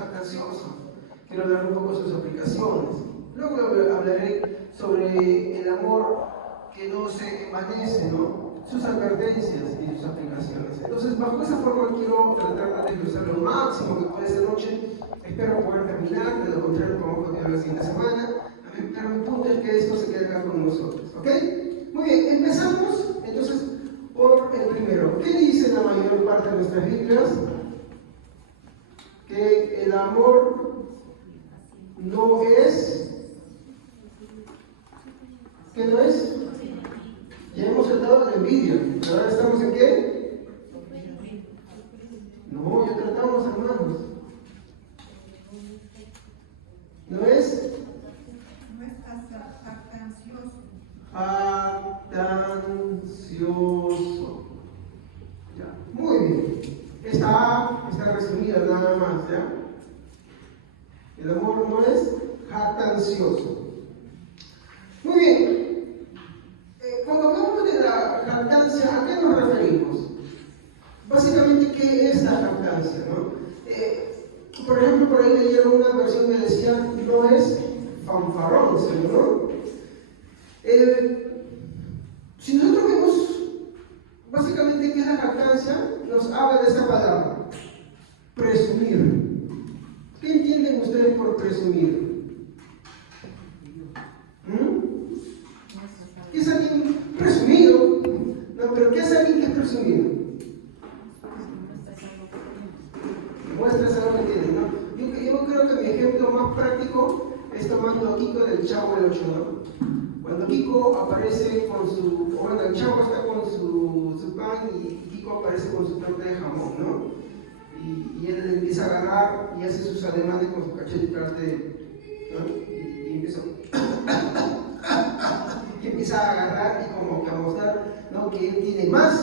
jactancioso. Quiero hablar un poco de sus aplicaciones. Luego hablaré sobre el amor que no se envanece, ¿no? Sus advertencias y sus aplicaciones. Entonces, bajo esa forma quiero tratar de desglosar lo máximo que pueda esta noche. Espero poder terminar, de lo contrario podemos continuar la siguiente semana. Pero mi punto es que esto se quede acá con nosotros, ¿ok? Muy bien, empezamos entonces por el primero. ¿Qué dice la mayor parte de nuestras Biblias? Que el amor no es... ¿Qué no es? Ya hemos tratado de la envidia. ¿Ahora estamos en qué? No, ya tratamos, hermanos. ¿No es? No es jactancioso. Jactancioso. Ya, muy bien. Está resumida nada más, ¿ya? El amor no es jactancioso. Muy bien. Cuando hablamos de la jactancia, ¿a qué nos referimos? Básicamente, ¿qué es la jactancia, no? Por ejemplo, por ahí leyeron una versión que decía, no es fanfarrón, ¿no? Si nosotros vemos básicamente qué es la jactancia, nos habla de esta palabra, presumir. ¿Qué entienden ustedes por presumir? ¿Qué es alguien presumido? No, pero ¿qué es alguien que es presumido? Muestras algo que tiene, ¿no? Yo creo que mi ejemplo más práctico es tomando a Kiko del Chavo del 8, ¿no? Cuando Kiko aparece con su... Bueno, el Chavo está con su pan y Kiko aparece con su torta de jamón, ¿no? Y él le empieza a agarrar y hace sus ademanes con su cachete detrás de él, ¿no? Y empieza... y empieza a agarrar y como que a mostrar, ¿no? Que él tiene más.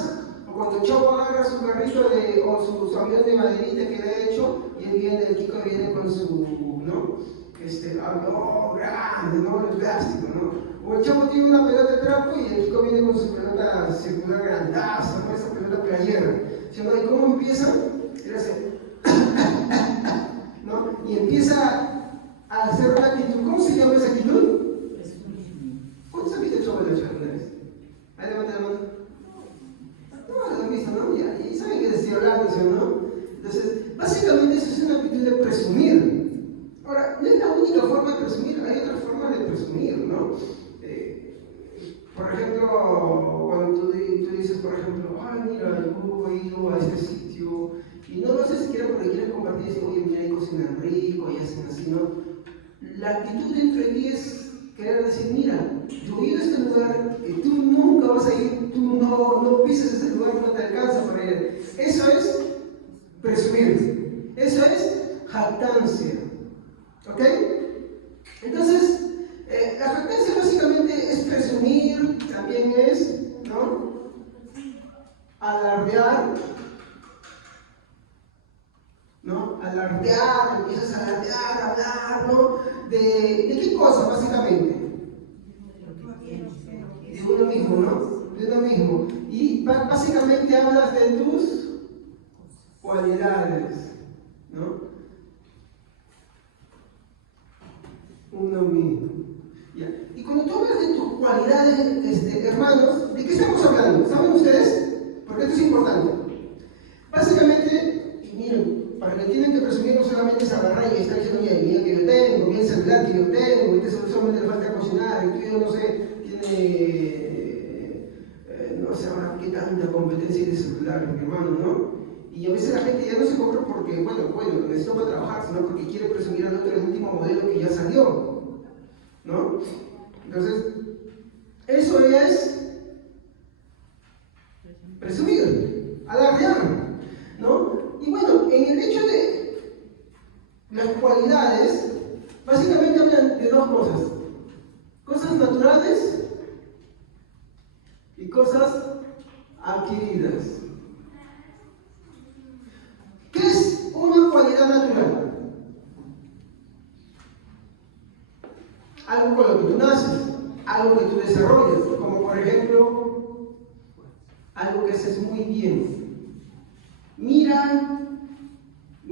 O cuando el Chavo agarra su carrito o su avión de maderita que le ha hecho y el Kiko viene con su, ¿no? Algo grande, ¿no? El plástico, ¿no? O el Chavo tiene una pelota de trapo y el Kiko viene con su pelota circular grandaza, ¿no? Esa pelota playera. ¿Sí, no? ¿Y cómo empieza? Él hace ¿no? Y empieza a hacer una actitud. ¿Cómo se llama esa actitud? ¿Cuántos han visto el Chavo de la Chavo? Ahí levanta la mano. No, lo han visto, ¿no? Y saben que estoy hablando, ¿sí o no? Entonces, básicamente eso es una actitud de presumir. Ahora, no es la única forma de presumir, hay otras formas de presumir, ¿no? Por ejemplo, cuando tú dices, por ejemplo, ay, mira, yo he ido a este sitio, y no lo haces siquiera porque quieres compartir y decir, oye, mira, ahí cocinan rico, y hacen así, ¿no? La actitud dentro de ti es querer decir, mira, yo he ido a este lugar, que tú nunca vas a ir, tú no pisas ese lugar, no te alcanza para ir. Eso es presumir, eso es jactancia, ¿ok? Entonces, la jactancia básicamente es presumir, también es, ¿no? Alardear, ¿no? Alardear, empiezas a alardear, a hablar, ¿no? ¿De qué cosa básicamente? De uno mismo, ¿no? De uno mismo. Y básicamente hablas de tus cualidades, ¿no? Uno mismo. ¿Ya? Y cuando tú hablas de tus cualidades, hermanos, ¿de qué estamos hablando? ¿Saben ustedes? Porque esto es importante. Básicamente, y miren, para que tienen que presumir no solamente es agarrar y estar diciendo, mira que yo tengo, mira el celular que yo tengo, y que solamente le falta cocinar, y tú, yo no sé, tiene, no sé ahora qué tanta competencia de celular, mi hermano, ¿no? Y a veces la gente ya no se compra porque, bueno, lo necesito para trabajar, sino porque quiere presumir al otro el último modelo que ya salió, ¿no? Entonces, eso es presumir, alardear, ¿no? Y bueno, en el hecho de las cualidades, básicamente hablan de dos cosas: cosas naturales y cosas adquiridas. ¿Qué es una cualidad natural? Algo con lo que tú naces, algo que tú desarrollas, como por ejemplo, algo que haces muy bien. Mira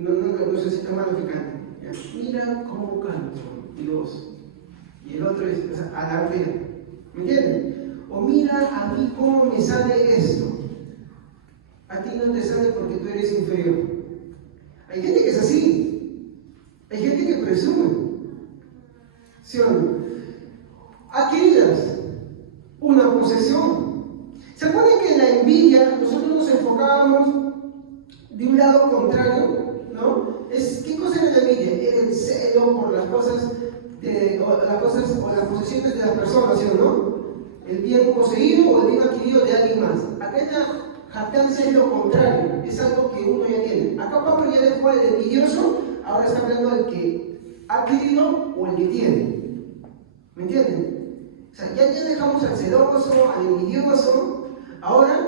no sé si está malo que cante. ¿Ya? Mira cómo canto, Dios. Y el otro es, o sea, alardea. ¿Me entienden? O mira a mí cómo me sale esto. A ti no te sale porque tú eres inferior. Hay gente que es así. Hay gente que presume. ¿Sí o no? Adquiridas una posesión. ¿Se acuerdan que en la envidia nosotros nos enfocábamos de un lado contrario? ¿No? ¿Qué cosa era la envidia? Era el celo por las cosas, o las posesiones de las personas, ¿sí o no? El bien poseído o el bien adquirido de alguien más. Acá en la jactancia es lo contrario, es algo que uno ya tiene. Acá Pablo ya dejó el envidioso, ahora está hablando del que ha adquirido o el que tiene. ¿Me entienden? O sea, ya dejamos al celoso, al envidioso, ahora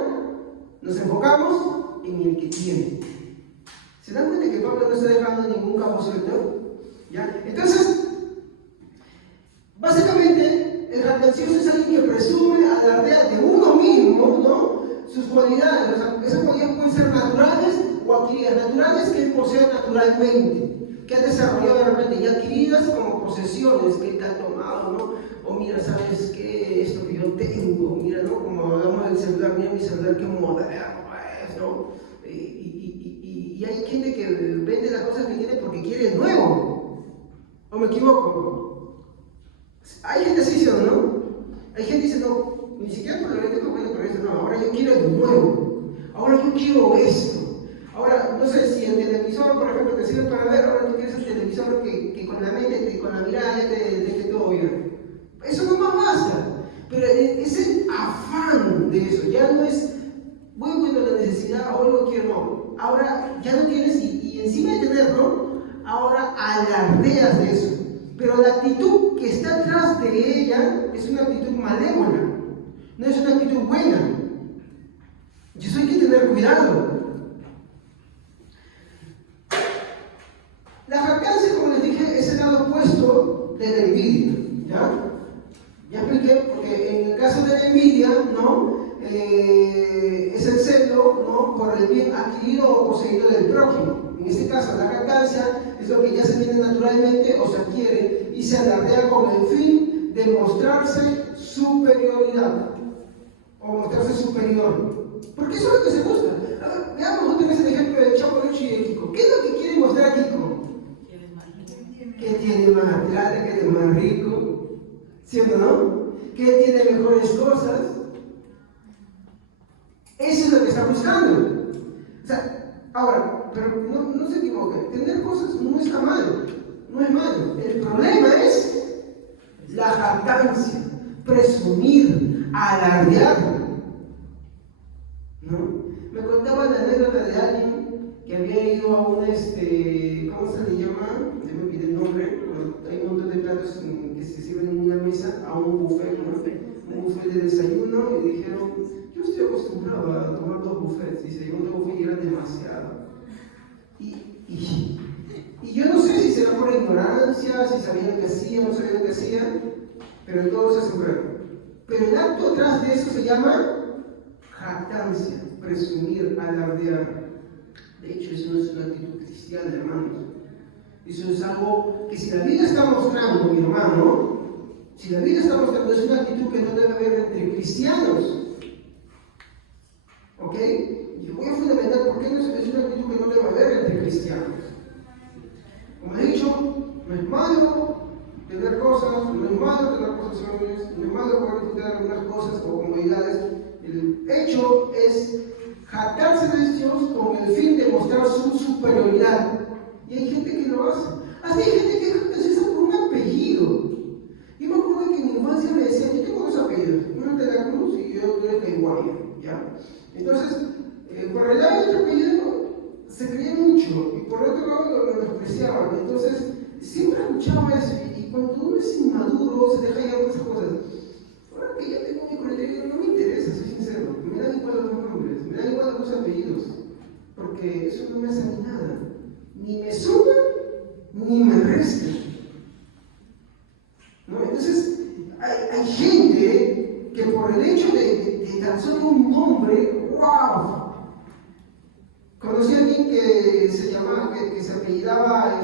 nos enfocamos en el que tiene. ¿Se dan cuenta que Pablo no está dejando ningún campo suelto? ¿Ya? Entonces, básicamente, el jactancioso es alguien que presume, alardea de uno mismo, ¿no? Sus cualidades, o sea, esas cualidades pueden ser naturales o adquiridas. Naturales que él posee naturalmente, que ha desarrollado de repente, y adquiridas como posesiones que él ha tomado, ¿no? O mira, ¿sabes qué? Esto que yo tengo, mira, ¿no? Como hablamos del celular, mira mi celular, qué moderno es, ¿no? Y hay gente que vende las cosas que tiene porque quiere el nuevo. ¿O me equivoco? Hay gente así, ¿sí o no? Hay gente que dice, no, ni siquiera por la venta no vende, pero dice, no, ahora yo quiero el nuevo. Ahora yo quiero esto. Ahora, no sé, si el televisor, por ejemplo, te sirve para ver, ahora tú quieres el televisor que con la mente, con la mirada ya te deje todo bien. Eso no más basta. Pero es el afán de eso, ya no es, bueno, la necesidad, o algo quiero, no. Ahora ya no tienes, y encima de tenerlo, ahora alardeas de eso. Pero la actitud que está atrás de ella es una actitud malévola, no es una actitud buena. Y eso hay que tener cuidado. La jactancia, como les dije, es el lado opuesto de la envidia. ¿Ya? Ya expliqué, porque en el caso de la envidia, ¿no? Es el celo, ¿no? Por el bien adquirido o poseído del prójimo. En este caso, la jactancia es lo que ya se tiene naturalmente o se adquiere y se alardea con el fin de mostrarse superioridad o mostrarse superior. Porque eso es lo que se busca. A ver, veamos otra vez el ejemplo de Chavo Luchi y de Kiko. ¿Qué es lo que quiere mostrar Kiko? Que tiene más plata, que es más rico, ¿sí o no? Que tiene mejores cosas. Eso es lo que está buscando. O sea, ahora, pero no se equivoquen, tener cosas no está mal, no es malo. El problema es la jactancia, presumir, alardear. ¿No? Me contaba la anécdota de alguien que había ido a un, ¿cómo se le llama? Ya me olvidé el nombre. Hay un montón de platos que se sirven en una mesa a un buffet, ¿no? Un buffet de desayuno, y dijeron, yo estoy acostumbrado a tomar dos buffets. Dice, yo no buffet y eran demasiado. Y yo no sé si será por ignorancia, si sabían lo que hacían, no sabían lo que hacían, pero en todo se aseguraron. Pero el acto atrás de eso se llama jactancia, presumir, alardear. De hecho, eso no es una actitud cristiana, hermanos. Eso es algo que si la Biblia está mostrando, mi hermano, si la Biblia está mostrando, es una actitud que no debe haber entre cristianos. ¿Ok? Y voy a fundamentar por qué no es una actitud que no debe haber entre cristianos. Como he dicho, no es malo tener cosas, no es malo tener posesiones, no es malo poder disfrutar algunas cosas o comodidades. El hecho es jactarse de Dios con el fin de mostrar su superioridad. Y hay gente que lo hace. Hasta hay gente que jacta por un apellido. Yo me acuerdo que en mi infancia me decían, yo tengo dos apellidos, uno es de la Cruz y otro es Caiguaya, ¿ya? Entonces, por el lado de otro apellido se creía mucho y por otro lado lo menospreciaban. Entonces, siempre escuchaba eso y cuando uno es inmaduro se deja llevar por esas cosas. Ahora que ya tengo mi 41, no me interesa, soy sincero. Me dan igual los nombres, me dan igual los apellidos, porque eso no me hace ni nada. Ni me suma, ni me resta. ¿No? Entonces, hay gente que por el hecho de tan solo un nombre, ¡wow! Conocí a alguien que se llamaba que se apellidaba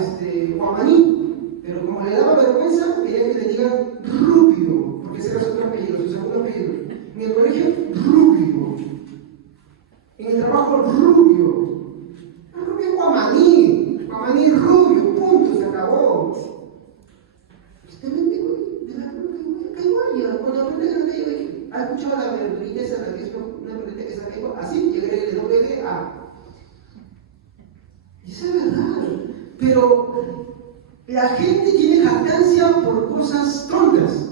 Guamaní, pero como le daba vergüenza, quería que le digan Rubio, porque ese era su otro apellido, su segundo apellido. En el colegio, Rubio. En el trabajo, Rubio. Rubio es Guamaní. Guamaní es Rubio, punto, se acabó. Usted me dijo, de la caiguaya, cuando aprende la caiguaya, ¿ha escuchado la verdurita esa, la que es una verdurita que saca igual? Así, llegué el doble de A. Y eso es verdad. Pero la gente tiene jactancia por cosas tontas.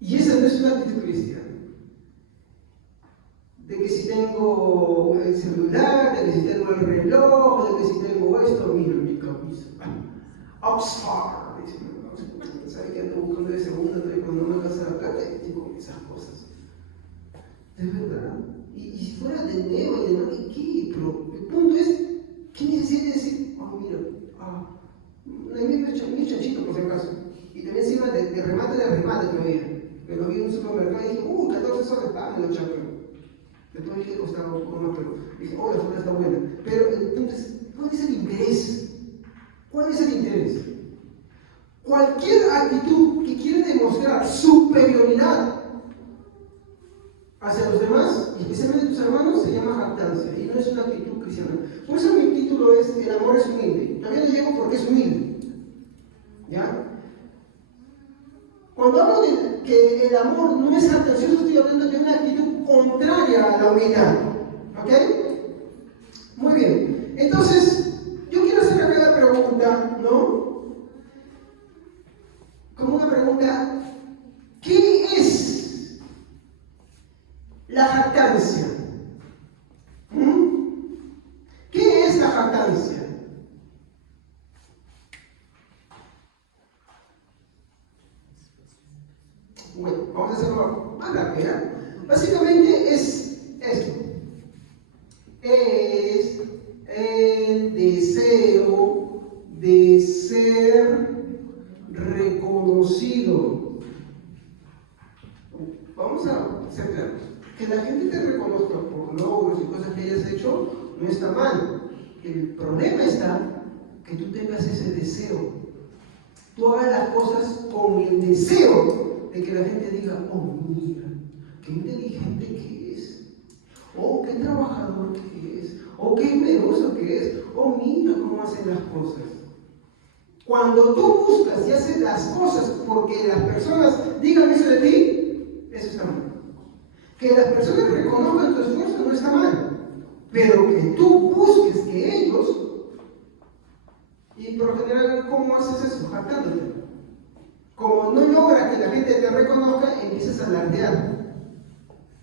Y esa no es una actitud cristiana. De que si tengo el celular, de que si tengo el reloj, de que si tengo esto, mira mi camisa. Oxford. ¿Sabe que ando buscando de segunda? Cuando no me alcanza la plata, y digo esas cosas. Es verdad. Y si fuera de nuevo y de nuevo, ¿qué? Pero el punto es, ¿qué necesidad de decir? Mira, mi chanchito por si acaso. Y también encima de remate todavía. Que lo vi en un supermercado y dije, 14 soles, me lo chapeo. Después dije que costaba un poco más, pero dije, la fruta está buena. Pero el punto es, ¿cuál es el interés? ¿Cuál es el interés? Cualquier actitud que quiera demostrar superioridad hacia los demás, y especialmente tus hermanos, se llama jactancia, y no es una actitud cristiana. Por eso mi título es El amor es humilde. Todavía no llego porque es humilde. ¿Ya? Cuando hablo de que el amor no es jactancioso, estoy hablando de una actitud contraria a la humildad. ¿Ok? Muy bien. Entonces, yo quiero hacer acá la pregunta, ¿no? Como una pregunta, ¿qué es la jactancia? ¿Qué es la jactancia? Bueno, vamos a hacerlo más rápido. Básicamente es esto. Es el deseo de ser reconocido. Vamos a ser claros. Que la gente te reconozca por logros y cosas que hayas hecho no está mal. El problema está que tú tengas ese deseo. Tú hagas las cosas con el deseo de que la gente diga, mira, qué inteligente que es, qué trabajador que es, qué esmeroso que es, mira cómo hacen las cosas. Cuando tú buscas y haces las cosas porque las personas digan eso de ti, eso está mal. Que las personas reconozcan tu esfuerzo no está mal, pero que tú busques que ellos, y por lo general, ¿cómo haces eso? Jactándote. Como no logras que la gente te reconozca, empiezas a alardear.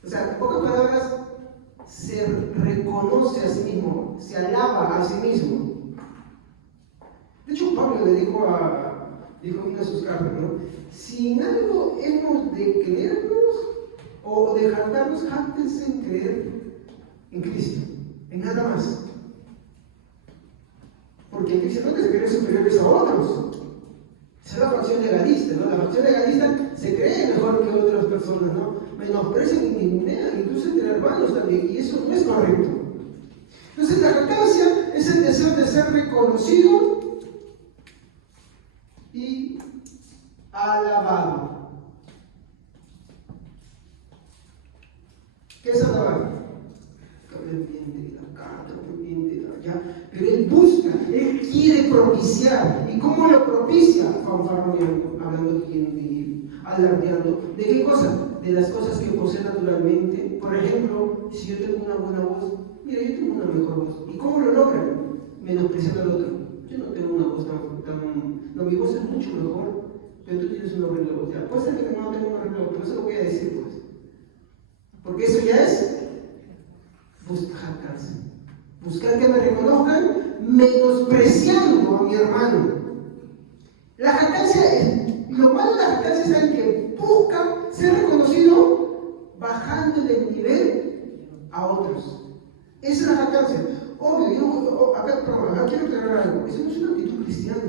O sea, en pocas palabras, se reconoce a sí mismo, se alaba a sí mismo. De hecho, Pablo le dijo en una de sus cartas, ¿no? Si en algo hemos de creernos o de jactarnos, jactense en creer en Cristo, en nada más. Porque en Cristo no se creen superiores a otros. Esa es la facción legalista, ¿no? La facción legalista se cree mejor que otras personas, ¿no? Menosprecian y ningunean, incluso entre hermanos también, y eso no es correcto. Entonces, la jactancia es el deseo de ser reconocido y alabado. ¿Qué es alabar? Que me entiende de acá, que me entiende de allá. Pero él busca, él quiere propiciar. ¿Y cómo lo propicia? Fanfarroneando, hablando bien, alardeando. ¿De qué cosas? De las cosas que posee naturalmente. Por ejemplo, si yo tengo una buena voz, mira, yo tengo una mejor voz. ¿Y cómo lo logran? Menospreciando al otro. Yo no tengo una voz tan no, mi voz es mucho mejor, pero tú tienes una horrible voz. Ya, puede ser que no tengo una horrible voz, pero eso lo voy a decir, pues. Porque eso ya es jactarse. Buscar que me reconozcan menospreciando a mi hermano. La jactancia es, lo malo de la jactancia está en que busca ser reconocido bajándole el nivel a otros. Esa es la jactancia. Obvio, acá quiero aclarar algo. Eso no es una actitud cristiana.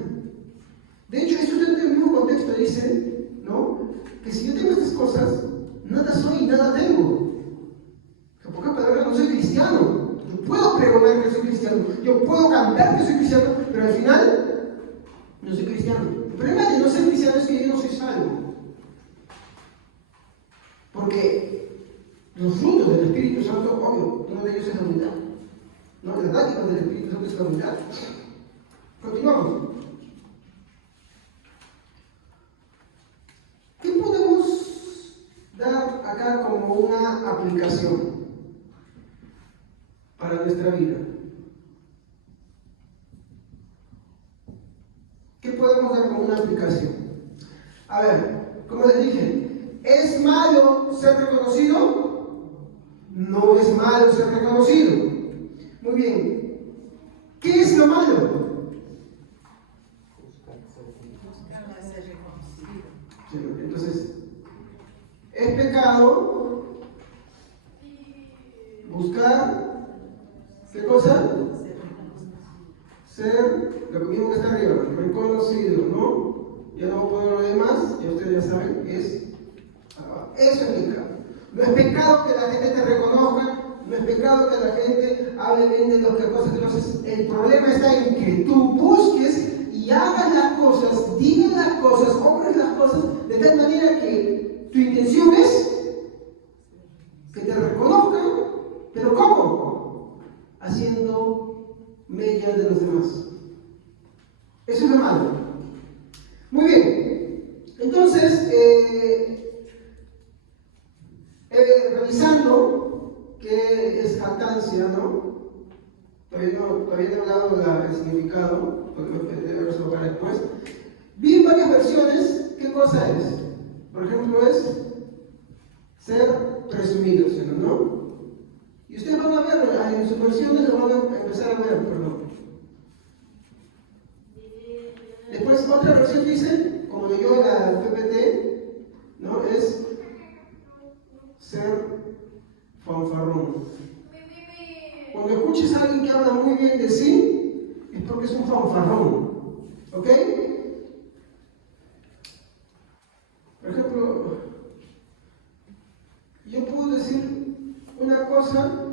De hecho, eso dentro del mismo contexto dice, ¿no? Que si yo tengo estas cosas, nada soy y nada tengo. En pocas palabras, no soy cristiano. Yo puedo pregonar que soy cristiano, cristiano. Yo puedo cantar que soy cristiano, pero al final no soy cristiano. El problema de no ser cristiano es que yo no soy salvo. Porque los frutos del Espíritu Santo, obvio, uno de ellos es la humildad. ¿No? La dádiva del Espíritu Santo es la humildad. Continuamos. ¿Qué podemos dar acá como una aplicación para nuestra vida? ¿Qué podemos dar como una aplicación? A ver, como les dije, ¿es malo ser reconocido? No es malo ser reconocido. Muy bien. ¿Qué es lo malo? Sí, entonces, es pecado buscar, ¿qué cosa? Ser, lo mismo que está arriba, reconocido, ¿no? Ya no puedo lo demás, ya ustedes ya saben, eso es pecado. No es pecado que la gente te reconozca, no es pecado que la gente hable bien de lo que cosas que no haces. El problema está en que tú busques y hagas las cosas, digas las cosas, obres las cosas, de tal manera que tu intención es que te reconozcan, pero ¿cómo? Haciendo mella de los demás. Eso es lo malo. Muy bien. Entonces, revisando qué es jactancia, ¿no? Todavía no he hablado del significado, porque debe resolver después. Vi en varias versiones qué cosa es. Por ejemplo, es ser presumido, ¿no? Y ustedes van a ver, en sus versiones lo van a empezar a ver, perdón. Después otra versión dice, como leyó la PPT, ¿no? Es ser fanfarrón. Cuando escuches a alguien que habla muy bien de sí, es porque es un fanfarrón. ¿Ok? Por ejemplo, yo puedo decir una cosa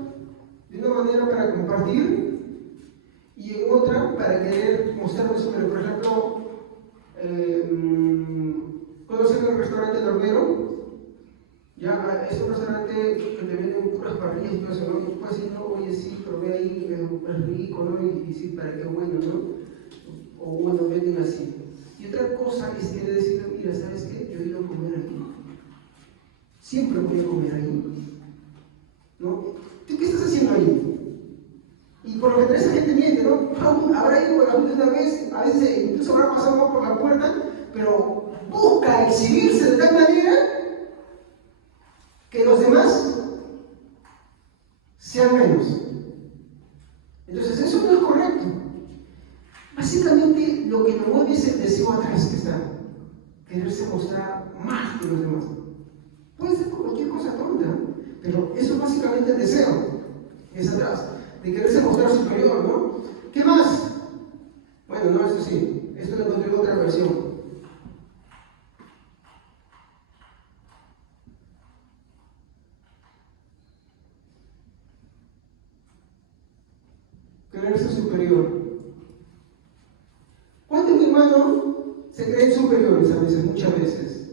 de una manera para compartir y en otra para querer mostrarme superior. Por ejemplo, ¿conocen el restaurante Normero? Ya, es un restaurante que te venden puras parrillas y todo eso, ¿no? Y tú puedes decir, no, oye, sí, probé ahí, es rico, ¿no? Y sí, para qué bueno, ¿no? O bueno, venden así. Y otra cosa es que decir, mira, ¿sabes qué? Yo he ido a comer ahí. Siempre voy a comer ahí. ¿No? ¿Tú qué estás haciendo ahí? Y por lo que esa gente miente, ¿no? Habrá ido por la última vez, a veces incluso habrá pasado por la puerta, pero busca exhibirse de tal manera que los demás sean menos. Entonces eso no es correcto. Básicamente lo que nos mueve es el deseo atrás que está, quererse mostrar más que los demás. Puede ser por cualquier cosa tonta, pero eso es básicamente el deseo, es atrás, de quererse mostrar superior, ¿no? ¿Qué más? Bueno, no, esto sí, esto lo encontré en otra versión. Creerse superior. ¿Cuántos, mi hermano, se creen superiores a veces, muchas veces?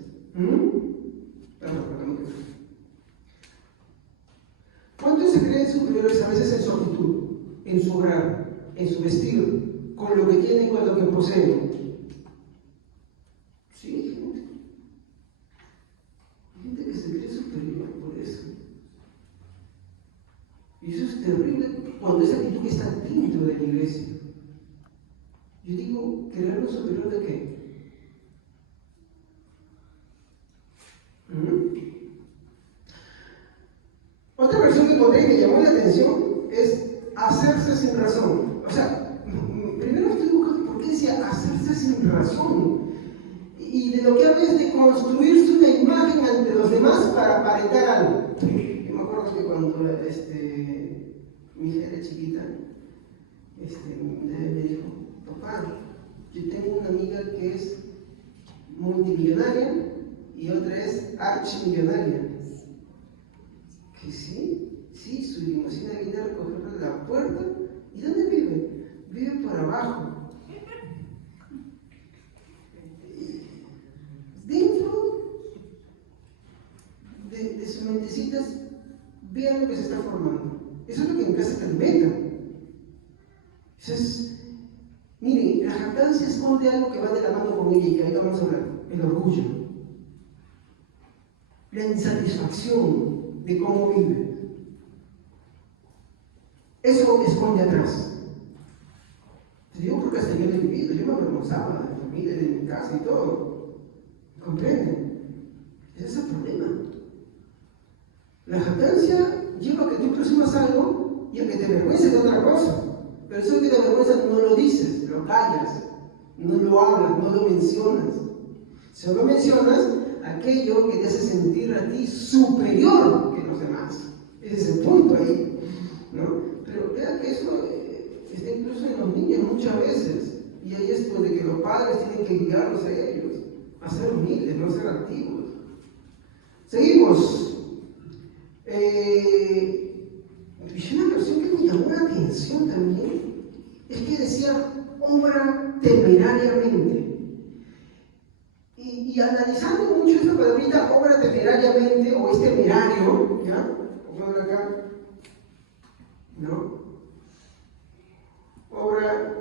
¿Cuántos se creen superiores a veces en su actitud, en su hogar, en su vestido, con lo que tienen, con lo que poseen? Sí, gente que se cree superior por eso. Y eso es terrible cuando esa actitud está dentro de la iglesia. Yo digo, ¿creerlo superior de qué? Otra versión que encontré y me llamó la atención es hacerse sin razón. O sea, primero estoy buscando por qué decía hacerse sin razón. Y de lo que habla es de construirse una imagen ante los demás para aparentar algo. Yo me acuerdo que cuando mi hija era chiquita, me dijo, papá, yo tengo una amiga que es multimillonaria y otra es archimillonaria. Que sí, su limusina viene a recogerla de la puerta. ¿Y dónde vive? algo que se está formando. Eso es lo que en casa te alimenta. Eso es, miren, la jactancia esconde algo que va de la mano con ella y que ahí vamos a hablar, el orgullo, la insatisfacción de cómo vive. Eso esconde atrás. Yo creo que hasta yo lo he vivido, yo me avergonzaba de mi familia, de mi casa y todo. ¿Comprenden? Ese es el problema. La jactancia lleva a que tú presumas algo y a que te avergüences de otra cosa. Pero eso que te avergüenza no lo dices, lo callas, no lo hablas, no lo mencionas. Solo mencionas aquello que te hace sentir a ti superior que los demás. Ese es el punto ahí, ¿no? Pero vea que eso está incluso en los niños muchas veces. Y ahí es donde que los padres tienen que guiarlos a ellos, a ser humildes, no ser activos. Seguimos. Y una canción que me llamó la atención también es que decía obra temerariamente. Y analizando mucho esta palabrita, obra temerariamente, o es temerario, ¿ya? Vamos a ver acá, ¿no? Obra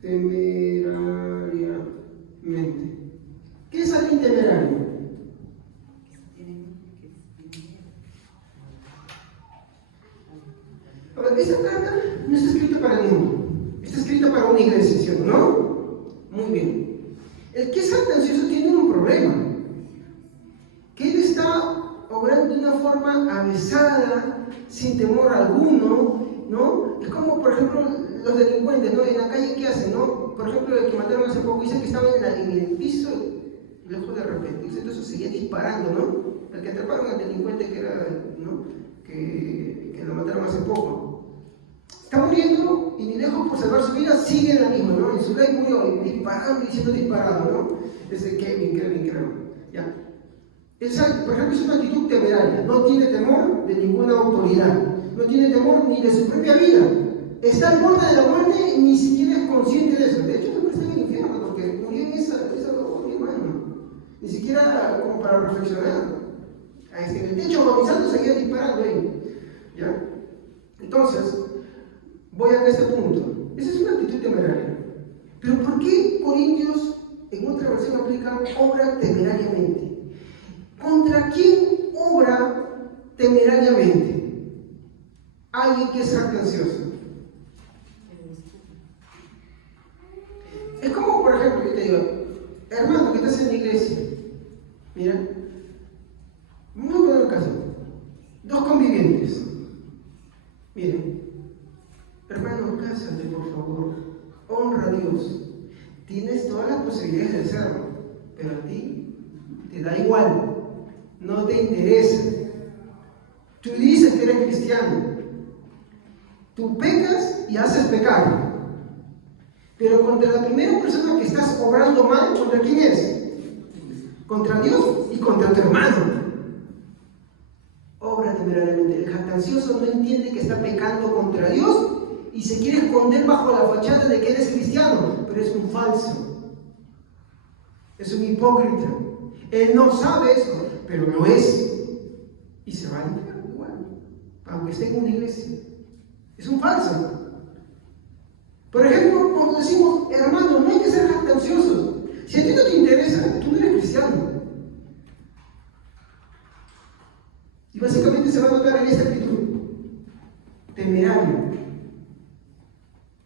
temerariamente. ¿Qué es alguien temerario? Ahora, esta carta no está escrita para el mundo, está escrita para una iglesia, ¿sí o no? Muy bien. El que es jactancioso tiene un problema, que él está obrando de una forma avesada, sin temor alguno, ¿no? Es como, por ejemplo, los delincuentes, ¿no? En la calle, ¿qué hacen, no? Por ejemplo, el que mataron hace poco, dice que estaba en el piso, lejos de arrepentirse, entonces seguía disparando, ¿no? El que atraparon al delincuente que era, ¿no? Que lo mataron hace poco. Está muriendo y ni lejos por salvar su vida sigue en la misma, ¿no? En su ley murió disparando y siendo disparado, ¿no? Desde Kevin, creo. ¿Ya? Esa, por ejemplo, es una actitud temeraria. No tiene temor de ninguna autoridad. No tiene temor ni de su propia vida. Está al borde de la muerte y ni siquiera es consciente de eso. De hecho, también está en el infierno porque murió en esa mi hermano. Ni siquiera como para reflexionar. En el techo agonizando seguía disparando ahí. ¿Ya? Entonces, voy a este punto. Esa es una actitud temeraria. Pero ¿por qué Corintios en otra versión aplica obra temerariamente? ¿Contra quién obra temerariamente? Alguien que es jactancioso. Es como, por ejemplo, yo te digo, hermano, que estás en la iglesia. Mira, vamos a poner un caso. Dos convivientes. Miren. Hermano, cásate, por favor. Honra a Dios. Tienes todas las posibilidades de hacerlo, pero a ti te da igual. No te interesa. Tú dices que eres cristiano. Tú pecas y haces pecar. Pero contra la primera persona que estás obrando mal, ¿contra quién es? Contra Dios y contra tu hermano. Obra temerariamente. El jactancioso no entiende que está pecando contra Dios y se quiere esconder bajo la fachada de que eres cristiano, pero es un falso, es un hipócrita. Él no sabe eso, pero lo es, y se va a infierno igual, aunque esté en una iglesia. Es un falso. Por ejemplo, cuando decimos, hermano, no hay que ser jactanciosos. Si a ti no te interesa, tú no eres cristiano. Y básicamente se va a notar en esta actitud. Temerario.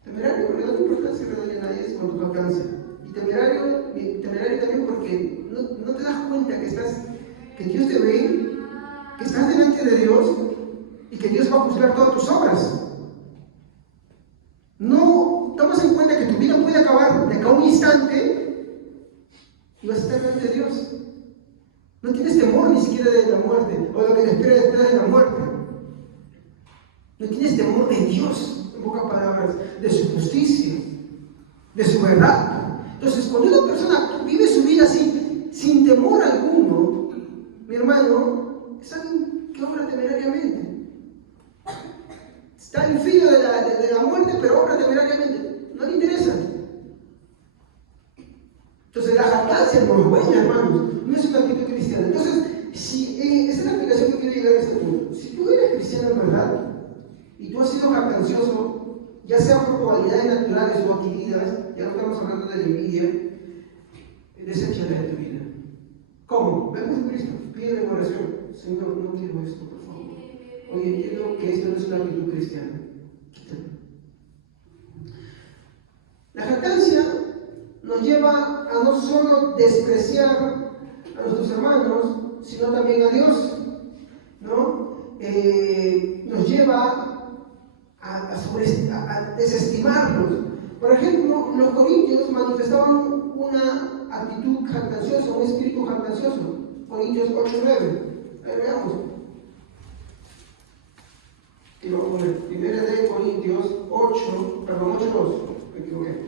Temerario porque no te importa si a nadie es cuando tú alcanzas. Y temerario también porque no te das cuenta que Dios te ve, que estás delante de Dios y que Dios va a juzgar todas tus obras. No tomas en cuenta que tu vida puede acabar de acá a un instante y vas a estar delante de Dios. No tienes temor ni siquiera de la muerte o de lo que te espera después de la muerte. No tienes temor de Dios, en pocas palabras, de su justicia, de su verdad. Entonces, cuando una persona vive su vida sin temor alguno, mi hermano, es alguien que obra temerariamente. Está al filo de la muerte, pero obra temerariamente. No le interesa. Entonces, la jactancia no es buena, hermanos. No es una actitud cristiana. Entonces, esta es la explicación que quiero llegar a este punto. Si tú eres cristiano en verdad, y tú has sido jactancioso, ya sea por cualidades naturales o adquiridas, ya no estamos hablando de la envidia, deséchala de tu vida. ¿Cómo? Ven a Jesucristo, pídele en oración. Señor, no quiero esto, por favor. Oye, entiendo que esto no es una actitud cristiana. Quítalo. La jactancia nos lleva a no solo despreciar a nuestros hermanos, sino también a Dios, ¿no? Nos lleva a desestimarlos. Por ejemplo, los corintios manifestaban una actitud jactanciosa, un espíritu jactancioso. Corintios 8:9. Ahí veamos. Y lo voy a poner. Primera de Corintios 8:2. Me equivoqué.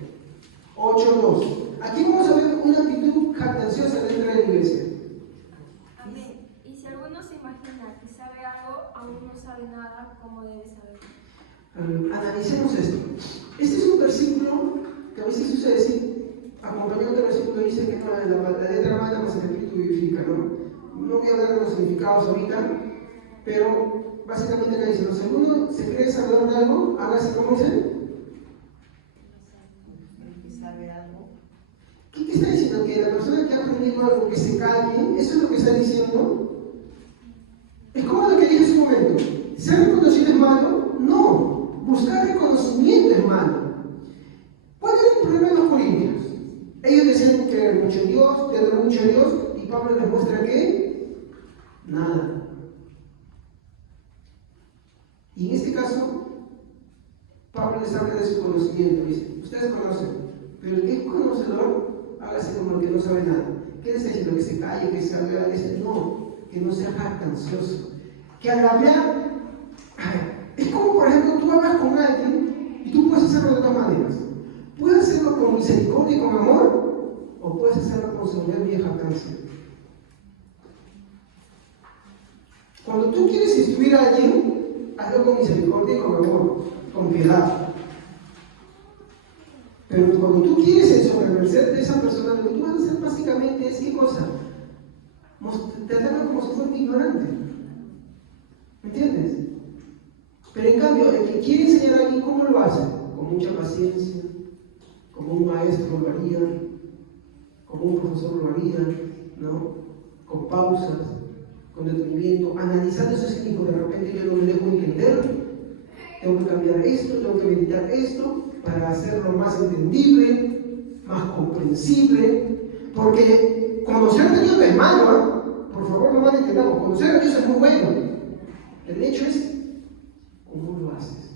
8:2. Aquí vamos a ver una actitud jactanciosa dentro de la iglesia. Amén. Y si alguno se imagina que sabe algo, aún no sabe nada, ¿cómo debe saber? Analicemos esto. Este es un versículo que a veces sucede decir, acompañado del versículo dice que la letra mata más el espíritu vivifica, ¿no? No voy a hablar de los significados ahorita, pero básicamente acá dice, si alguno se cree sabedor de algo, hágase como dice. ¿Qué está diciendo? Que la persona que ha aprendido algo que se calle, ¿eso es lo que está diciendo? Es como lo que dije en su momento. ¿Ser reconocido es malo? No. Buscar reconocimiento es malo. ¿Cuál era el problema de los corintios? Ellos decían que mucho en Dios, tener mucho en Dios, y Pablo les muestra que nada. Y en este caso, Pablo les habla de su conocimiento. Dice, ustedes conocen, pero el que es conocedor, hágase como el que no sabe nada. ¿Qué está diciendo? Que se calle, que se haga no, que no sea jactancioso. Que al hablar, es como por ejemplo tú hablas con alguien y tú puedes hacerlo de dos maneras. Puedes hacerlo con misericordia y con amor, o puedes hacerlo con soberbia y jactancia. Cuando tú quieres instruir a alguien, hazlo con misericordia y con amor, con piedad. Pero cuando tú quieres ensoberbecer de esa persona, lo que tú vas a hacer básicamente es ¿qué cosa? Tratarlo como si fuera un ignorante. ¿Me entiendes? Pero en cambio, el que quiere enseñar a alguien, ¿cómo lo hace? Con mucha paciencia, como un maestro lo haría, como un profesor lo haría, ¿no? Con pausas, con detenimiento, analizando ese significado. De repente yo no me dejo entender, tengo que cambiar esto, tengo que meditar esto, para hacerlo más entendible, más comprensible, porque conocer a Dios no es malo, ¿eh? Por favor no mal entendamos, conocer a Dios es muy bueno. El hecho es cómo lo haces.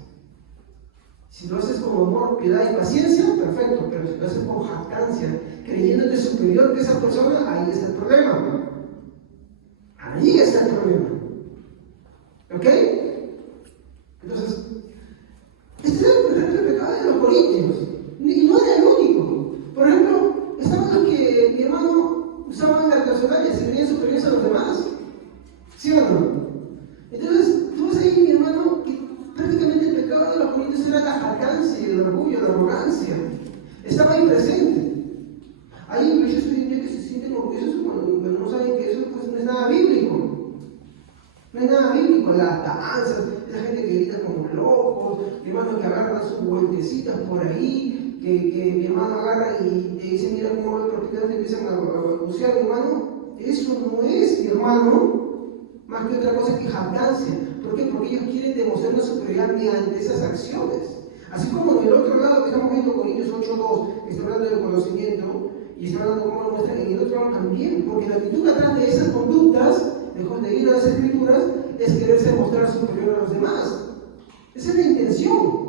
Si lo haces con amor, piedad y paciencia, perfecto, pero si lo haces con jactancia, creyéndote superior que esa persona, ahí está el problema. Ahí está el problema. ¿Ok? Entonces, este es el pecado de los corintios. Y no era el único. Por ejemplo, estaban los que mi hermano usaban la clausuraria, se creían superiores a los demás. ¿Sí o no? Entonces, tú ves ahí, mi hermano, que prácticamente el pecado de los corintios era la jactancia, el orgullo, la arrogancia. Estaba ahí presente. Hay iglesias hoy en día que se sienten orgullosos cuando no saben que eso pues, no es nada bíblico. No hay nada bíblico, las danzas, esa gente que grita como locos, mi hermano que agarra sus vueltecitas por ahí, que mi hermano agarra y te dice, mira cómo los protestantes empiezan a bucear, mi hermano. Eso no es, mi hermano, más que otra cosa que jactancia. ¿Por qué? Porque ellos quieren demostrar una superioridad mediante esas acciones. Así como en el otro lado que estamos viendo Corintios 8:2, que está hablando del conocimiento, y está hablando cómo lo muestran en el otro lado también, porque la actitud atrás de esas conductas, lejos de ir a las escrituras, es quererse mostrar superior a los demás. Esa es la intención.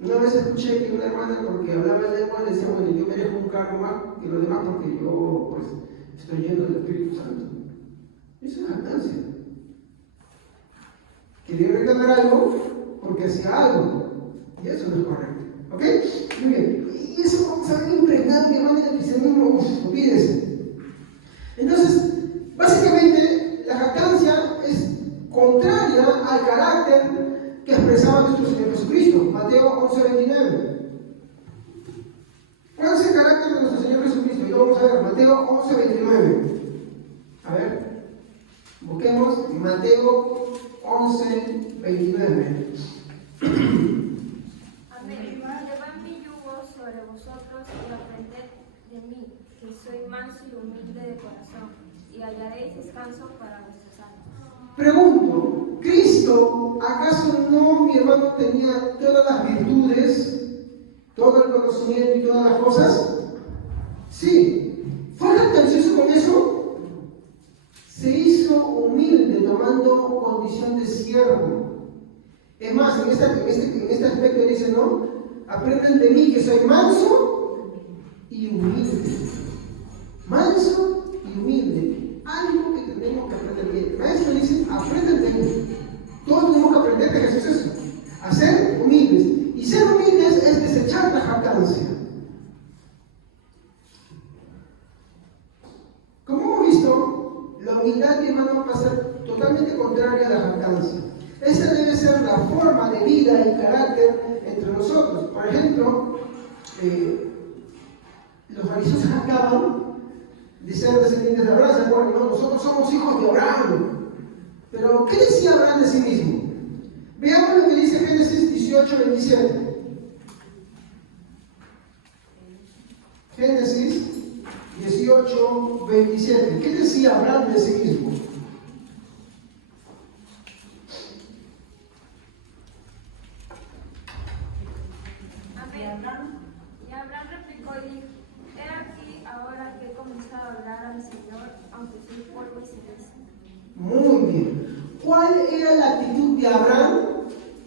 Una vez escuché que una hermana, porque hablaba en lengua, le decía, bueno, yo merezco un cargo más que los demás porque yo pues, estoy lleno del Espíritu Santo. Eso es jactancia. Quería reclamar algo porque hacía algo. Y eso no es correcto. ¿Ok? Muy bien. Y eso vamos a ver impregnado, mi hermano, en el cristianismo, olvídese. Entonces, básicamente, la jactancia es contraria al carácter que expresaba nuestro Señor Jesucristo. Mateo 11:29. ¿Cuál es el carácter de nuestro Señor Jesucristo? Y lo vamos a ver, Mateo 11:29. que soy manso y humilde de corazón, y hallaréis descanso para vuestras almas. Pregunto, ¿Cristo acaso no, mi hermano, tenía todas las virtudes, todo el conocimiento y todas las cosas? Sí. ¿Fue jactancioso con eso? Se hizo humilde tomando condición de siervo. Es más, en este aspecto dice, ¿no? Aprendan de mí que soy manso y humilde. Manso y humilde. Algo que tenemos que aprender bien. El maestro dice, aprendan de mí. Todos tenemos que aprender de Jesús eso. A ser humildes. Y ser humildes es desechar la jactancia. Como hemos visto, la humildad, mi hermano, va a ser totalmente contraria a la jactancia. Esa debe ser la forma de vida y carácter entre nosotros. Por ejemplo, los fariseos se jactaban de ser descendientes de Abraham, ¿se acuerdan? ¿No? Nosotros somos hijos de Abraham. Pero, ¿qué decía Abraham de sí mismo? Veamos lo que dice Génesis 18:27. Génesis 18:27. ¿Qué decía Abraham de sí mismo? Y Abraham replicó y dijo, he aquí ahora que he comenzado a hablar al Señor, aunque soy polvo y ceniza. Muy bien. ¿Cuál era la actitud de Abraham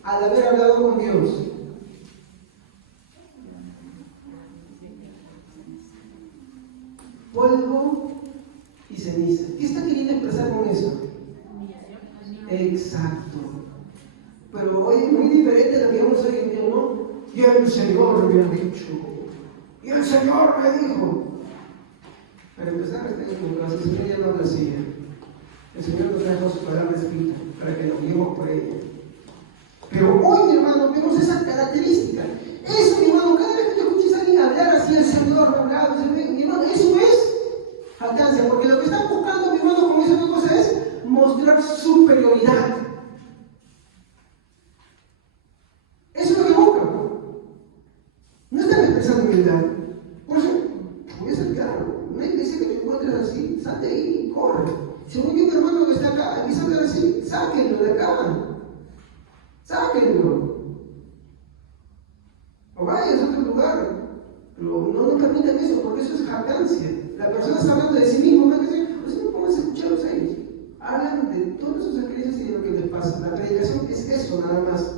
al haber hablado con Dios? Polvo y ceniza. ¿Qué está queriendo expresar con eso? Exacto. Pero hoy es muy diferente a lo que vamos hoy en día, ¿no? Y el Señor me ha dicho. Y el Señor me dijo. Para empezar, el Señor ya no habla así. El Señor nos dejó su palabra escrita para que nos guiemos por ella. Pero hoy, mi hermano, vemos esa característica. Eso, mi hermano, cada vez que te escuches a alguien hablar así, el Señor me ha hablado, mi hermano, eso es jactancia, porque lo que están buscando, mi hermano, como dice una cosa, es mostrar superioridad. Eso es lo que buscan. No están expresando humildad. Por eso, voy a ser claro, una iglesia que te encuentres así, salte ahí y corre. Si un mi hermano que está acá, y salga así, sáquenlo de acá. Sáquenlo. O vayan a otro lugar. Pero no permitan eso, porque eso es jactancia. La persona está hablando de sí mismo, no que se, pues no podemos escucharlos a ellos. Hablan de todas sus experiencias y de lo que les pasa. La predicación es eso, nada más.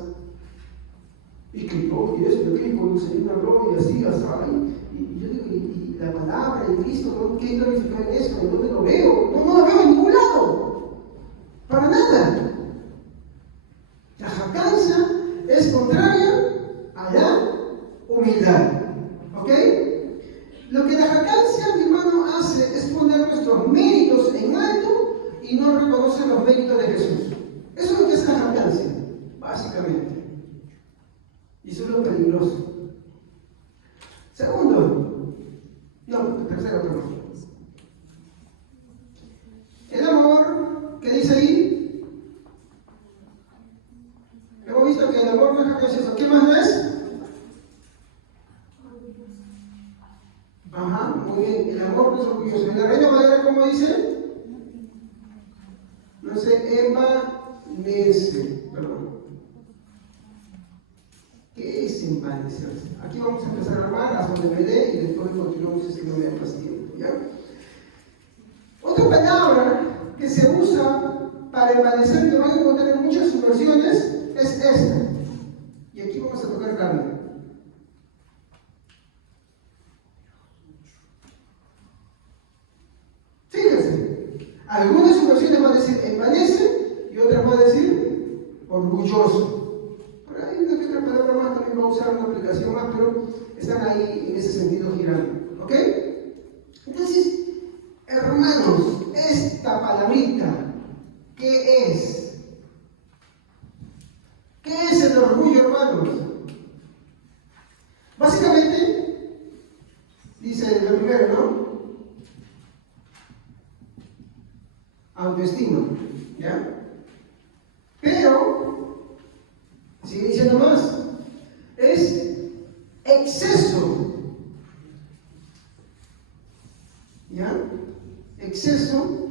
Y que yo, y eso, y cuando el Señor me habló, y así, y yo digo, y la palabra, y Cristo, ¿qué es glorificar en eso? ¿En dónde lo veo? No lo veo en ningún lado. Para nada. La jactancia es contraria a la humildad. ¿Ok? Lo que la jactancia, mi hermano, hace es poner nuestros méritos en alto y no reconocer los méritos de Jesús. Eso es lo que es la jactancia, básicamente. Y eso es lo peligroso. Segundo, tercero, perdón. El amor, ¿qué dice ahí? Hemos visto que el amor no es jactancioso. ¿Qué más no es? Ajá, muy bien. El amor no es orgulloso. En la Reina Valera, ¿cómo dice? No se envanece. Perdón. ¿Qué es envanecerse? Aquí vamos a empezar a armar hasta donde me dé y después continuamos si no me da más tiempo. ¿Ya? Otra palabra que se usa para envanecer, que van a encontrar en muchas versiones, es esta. Y aquí vamos a tocar cambio. Fíjense, algunas versiones van a decir envanece y otras van a decir orgulloso. Por ahí una que otra palabra más también va a usar una aplicación más, pero están ahí en ese sentido girando. ¿Ok? Entonces, hermanos, esta palabrita, ¿qué es? ¿Qué es el orgullo, hermanos? Básicamente, dice lo primero, ¿no? Autoestima, ¿ya? Pero, sigue diciendo más, es exceso exceso,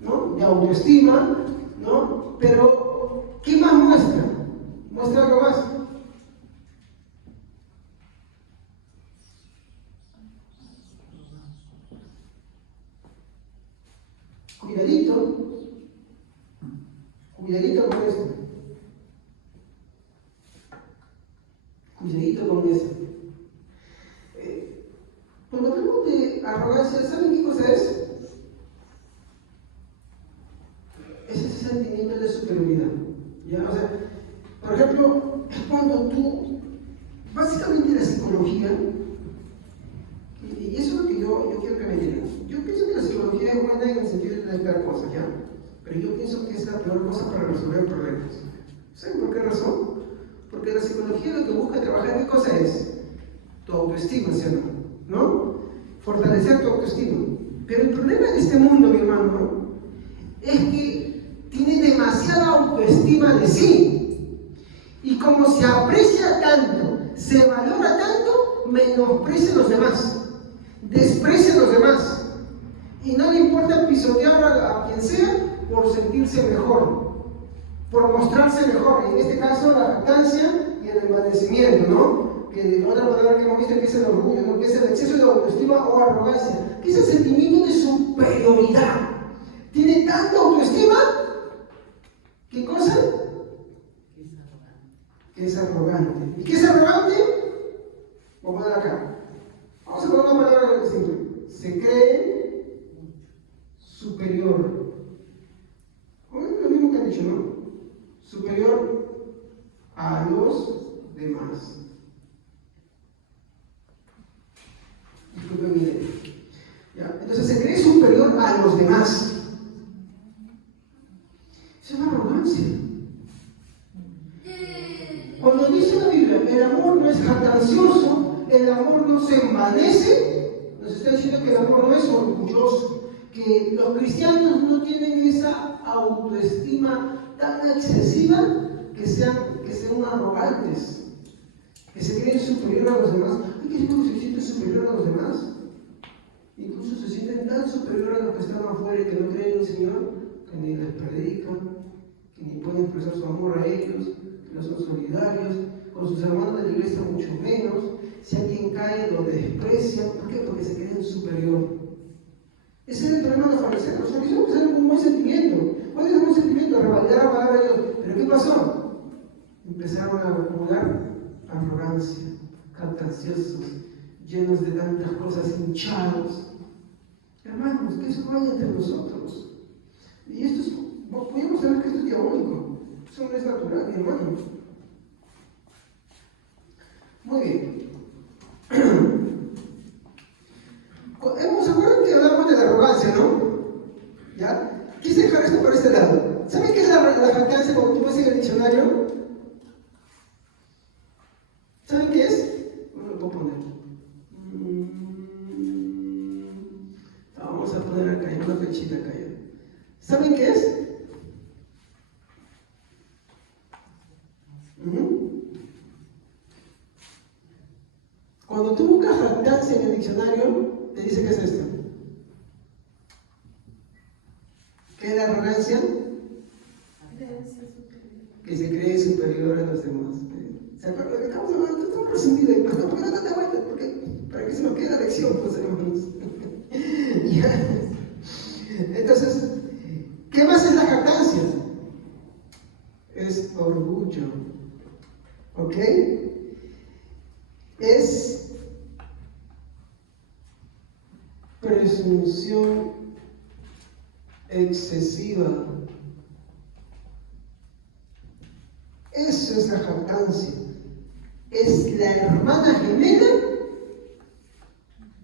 ¿no?, de autoestima, ¿no? Pero, ¿qué más muestra? Muestra algo más. Cuidadito con esto. Cuidadito con eso. Cuando hablamos de arrogancia, ¿saben qué cosa es? Es ese sentimiento de superioridad. ¿Ya? O sea, por ejemplo, es cuando tú, básicamente la psicología, y eso es lo que yo quiero que me digan. Yo pienso que la psicología es buena en el sentido de detectar cosas, ¿ya? Pero yo pienso que es la peor cosa para resolver problemas. ¿Saben por qué razón? Porque la psicología lo que busca trabajar, ¿qué cosa es? Tu autoestima, ¿sí o no? ¿No? Fortalecer tu autoestima. Pero el problema de este mundo, mi hermano, es que tiene demasiada autoestima de sí. Y como se aprecia tanto, se valora tanto, menosprecia a los demás, desprecia a los demás. Y no le importa pisotear a quien sea por sentirse mejor, por mostrarse mejor. En este caso, la jactancia y el envanecimiento, ¿no? Que de otra palabra que hemos visto que es el orgullo, ¿no?, que es el exceso de autoestima o arrogancia, que es el sentimiento de superioridad. Tiene tanta autoestima, ¿qué cosa? Que es arrogante. ¿Y qué es arrogante? Voy a poner acá. Vamos a poner una palabra simple. Se cree superior. Lo mismo que han dicho, ¿no? Superior a los demás. Disculpen mi idea. ¿Ya? Entonces se cree superior a los demás. Eso es arrogancia. Cuando dice la Biblia, el amor no es jactancioso, el amor no se envanece, nos está diciendo que el amor no es orgulloso, que los cristianos no tienen esa autoestima tan excesiva que sean arrogantes, que se creen superior a los demás. Hay que decir que se sienten superior a los demás. Incluso se sienten tan superior a los que están afuera y que no creen en el Señor, que ni les predican, que ni pueden expresar su amor a ellos, que no son solidarios, con sus hermanos de la iglesia mucho menos. Si alguien cae, lo desprecian. ¿Por qué? Porque se creen superior. Ese es el problema de los fariseos. Los fariseos empezaron con un buen sentimiento. ¿Cuál es el buen sentimiento? Revalidar la palabra de Dios. ¿Pero qué pasó? Empezaron a acumular arrogancia, jactanciosos, llenos de tantas cosas, hinchados. Hermanos, que eso no hay entre nosotros. Y esto es, podemos saber que esto es diabólico. Eso no es natural, mi hermano. Muy bien. ¿Se acuerdan que hablamos de la arrogancia, no? ¿Ya? Quise dejar esto por este lado. ¿Saben qué es la jactancia cuando tú ves en el diccionario? ¿Saben qué es? ¿Cómo lo puedo poner? Vamos a poner acá, una flechita acá. ¿Saben qué es? Cuando tú buscas jactancia en el diccionario, te dice qué es esto. ¿Qué es la arrogancia? Que se cree superior a los demás. ¿Se acuerdan de lo que acabamos de hablar? Estamos resumidos ahí. ¿Por qué no te vueltas? Para que se nos quede la lección, pues, hermanos. Entonces, ¿qué más es la jactancia? Es orgullo. ¿Ok? Es presunción excesiva. Eso es la jactancia. Es la hermana gemela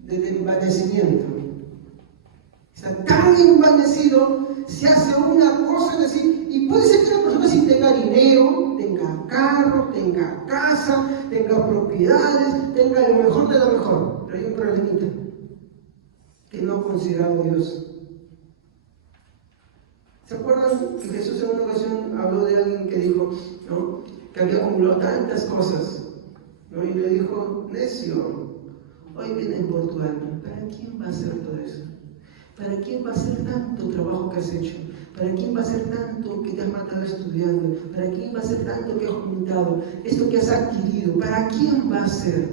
del envanecimiento. Está tan envanecido, se hace una cosa así, y puede ser que la persona sí tenga dinero, tenga carro, tenga casa, tenga propiedades, tenga lo mejor de lo mejor, pero hay un problemita, que no ha considerado a Dios. ¿Se acuerdan que Jesús en una ocasión habló de alguien que dijo, ¿no?, que había acumulado tantas cosas, ¿no?, y le dijo, necio, hoy vienes por tu alma, ¿para quién va a hacer todo eso? ¿Para quién va a ser tanto trabajo que has hecho? ¿Para quién va a ser tanto que te has matado estudiando? ¿Para quién va a ser tanto que has juntado? Esto que has adquirido, ¿para quién va a ser?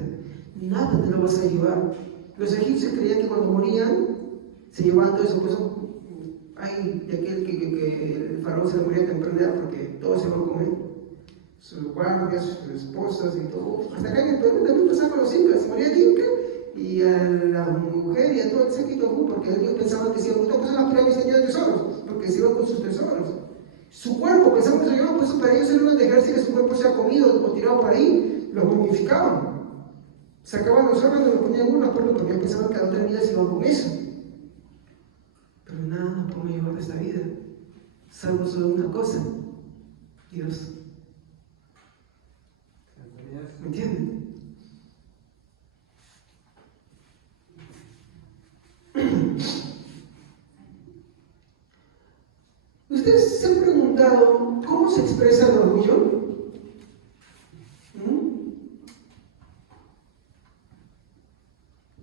Nada te lo vas a llevar. Los egipcios creían que cuando morían se llevaban todo eso. Por eso hay de aquel que el faraón se le moría temprana edad porque todos se van a comer. Sus guardias, sus esposas y todo. Hasta acá en el Perú también pasaba con los incas. Se moría el inca y a la mujer y a todo el séquito, porque ellos pensaban que si el mundo las pirámides tenían tesoros, porque se iban con sus tesoros. Su cuerpo, pensaban que se llevaban, pues para ellos era una desgracia que su cuerpo sea comido o tirado por ahí, lo momificaban. Sacaban los órganos y los ponían en una puerta porque pensaban que a la otra vida se iban con eso. Pero nada nos podemos llevar de esta vida, salvo solo una cosa: Dios. ¿Me entienden? ¿Ustedes se han preguntado cómo se expresa el orgullo?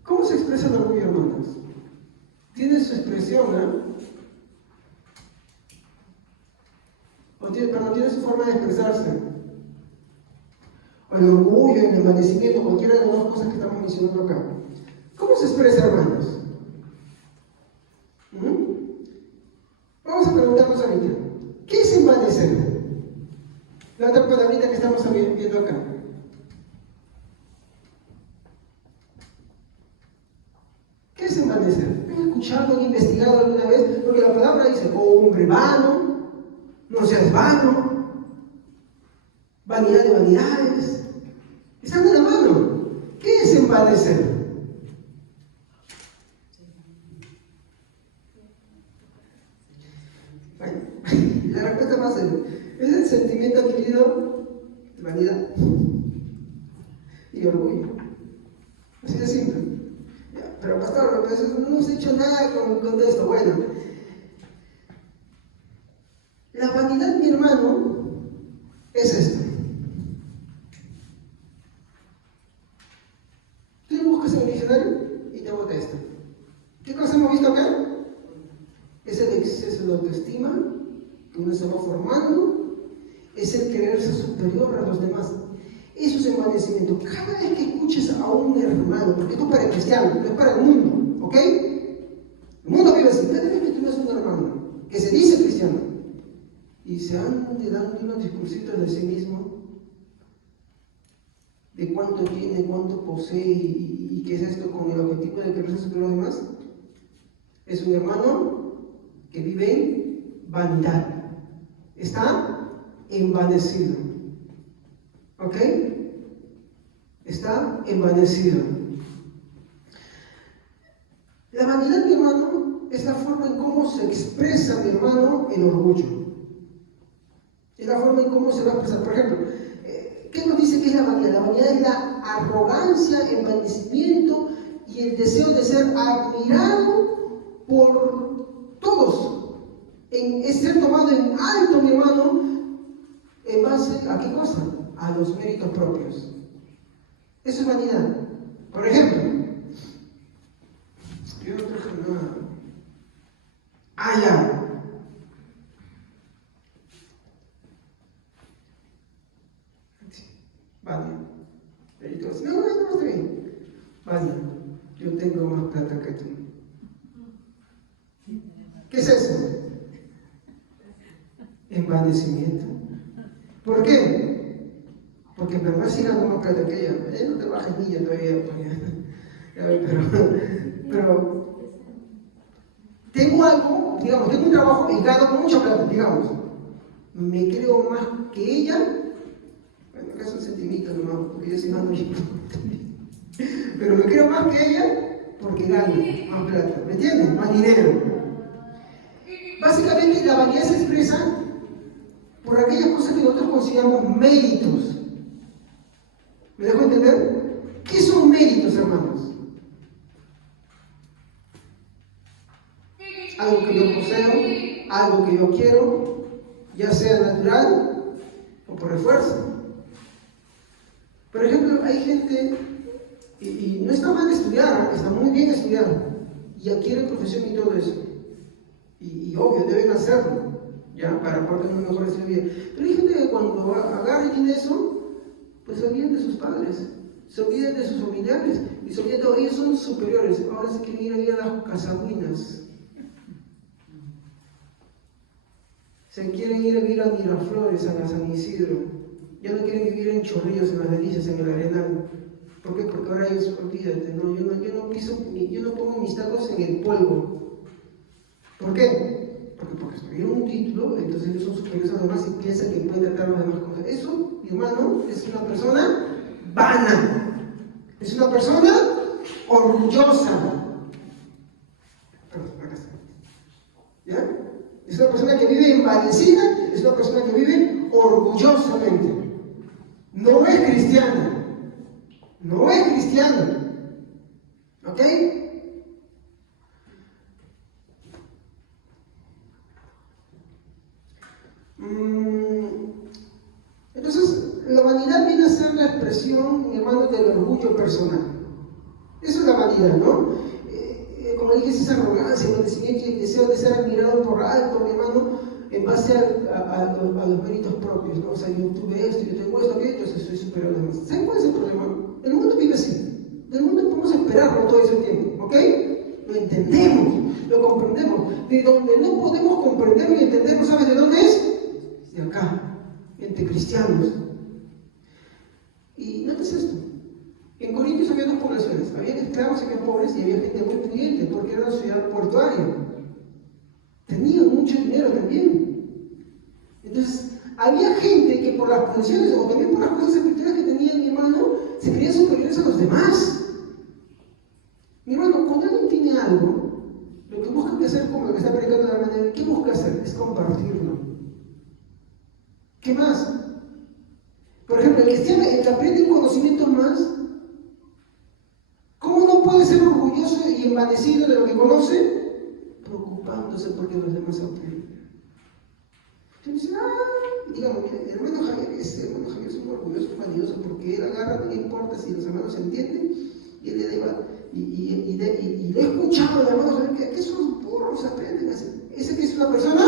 ¿Cómo se expresa el orgullo, hermanos? Tiene su expresión, ¿no? Pero tiene su forma de expresarse. O el orgullo, el envanecimiento, cualquiera de las dos cosas que estamos mencionando acá. ¿Cómo se expresa, hermanos? Vamos a preguntarnos ahorita, ¿qué es envanecer? La otra palabrita que estamos viendo acá. ¿Qué es envanecer? ¿Han escuchado, han investigado alguna vez? Porque la palabra dice, oh hombre vano, no seas vano, vanidad de vanidades. Están de la mano. ¿Qué es envanecer? Bueno, la respuesta más es el sentimiento adquirido de vanidad y orgullo. Así de simple. Ya, pero pastor, no hemos hecho nada con esto. Bueno, la vanidad, mi hermano, es esto. Tú buscas en el diccionario y te bota esto. ¿Qué cosa hemos visto acá? Es el exceso de autoestima que uno se va formando, es el creerse superior a los demás. Eso es envanecimiento. Cada vez que escuches a un hermano, porque esto es para el cristiano, no es para el mundo, ¿ok? El mundo vive así. Cada vez que tú ves a un hermano que se dice cristiano y se ande dando unos discursitos de sí mismo, de cuánto tiene, cuánto posee y qué es esto con el objetivo de creerse superior a los demás, es un hermano que vive en vanidad. Está envanecido. ¿Ok? Está envanecido. La vanidad, mi hermano, es la forma en cómo se expresa, mi hermano, el orgullo. Es la forma en cómo se va a expresar. Por ejemplo, ¿qué nos dice que es la vanidad? La vanidad es la arrogancia, el envanecimiento y el deseo de ser admirado por todos. Es ser tomado en alto, mi hermano, en base a qué cosa? A los méritos propios. Eso es vanidad. Por ejemplo, yo no traje nada. Ya. Vale. No, está bien. Vale, yo tengo más plata que tú. ¿Qué es eso? Envanecimiento. ¿Por qué? Porque en verdad sí gano más plata que ella. No te bajes niña todavía. Pero tengo algo, digamos, tengo un trabajo y gano con mucha plata, digamos. Me creo más que ella. Bueno, acá es un sentimiento nomás, porque yo soy más bonito. Pero me creo más que ella porque gano más plata. ¿Me entienden? Más dinero. Básicamente la vanidad se expresa por aquellas cosas que nosotros consideramos méritos. ¿Me dejo entender? ¿Qué son méritos, hermanos? Algo que yo poseo, algo que yo quiero, ya sea natural o por esfuerzo. Por ejemplo, hay gente, y no está mal estudiar, está muy bien estudiar, y adquieren profesión y todo eso. Y obvio, deben hacerlo, ¿ya? Para poder tener un mejor estilo de vida. Pero hay gente que cuando agarra y tiene eso, pues se olvidan de sus padres, se olvidan de sus familiares, y se olvidan de ellos son superiores. Ahora se quieren ir a vivir a las casabuinas. Se quieren ir a vivir a Miraflores, a San Isidro. Ya no quieren vivir en Chorrillos, en las Delicias, en el Arenal. ¿Por qué? Porque ahora ellos, olvídate, no, yo no pongo mis tacos en el polvo. ¿Por qué? Porque tuvieron un título, entonces ellos son superiores a los demás y piensan que pueden tratar las demás cosas. Eso, mi hermano, es una persona vana. Es una persona orgullosa. Perdón, acá está. ¿Ya? Es una persona que vive envanecida, es una persona que vive orgullosamente. No es cristiana. No es cristiana. ¿Ok? Entonces, la vanidad viene a ser la expresión, mi hermano, del orgullo personal. Eso es la vanidad, ¿no? Como dije, es esa arrogancia, el deseo de ser admirado por algo, mi hermano, en base a los méritos propios, ¿no? O sea, yo tuve esto, yo tengo esto, aquello, entonces soy superior a los demás. ¿Saben cuál es el problema? El mundo vive así. Del mundo podemos esperarlo todo ese tiempo, ¿ok? Lo entendemos, lo comprendemos. De donde no podemos comprender y entender, ¿sabes de dónde es? De acá, entre cristianos. Y notas esto. En Corintios había dos poblaciones, había esclavos y había pobres, y había gente muy pudiente, porque era una ciudad portuaria. Tenían mucho dinero también. Entonces, había gente que por las posiciones o también por las cosas espirituales que tenía mi hermano, se creían superiores a los demás. Mi hermano, cuando alguien tiene algo, lo que busca hacer, como lo que está predicando de la manera, ¿qué busca hacer? Es compartirlo. ¿Qué más? Por ejemplo, el que aprende un conocimiento más, ¿cómo no puede ser orgulloso y envanecido de lo que conoce? Preocupándose porque los demás aprenden. Entonces, digamos, el hermano Javier es un orgulloso, valioso, porque él agarra, no le importa si los hermanos entienden, y él le deba, y le he escuchado a los hermanos Javier que esos burros aprenden así. Ese que es una persona.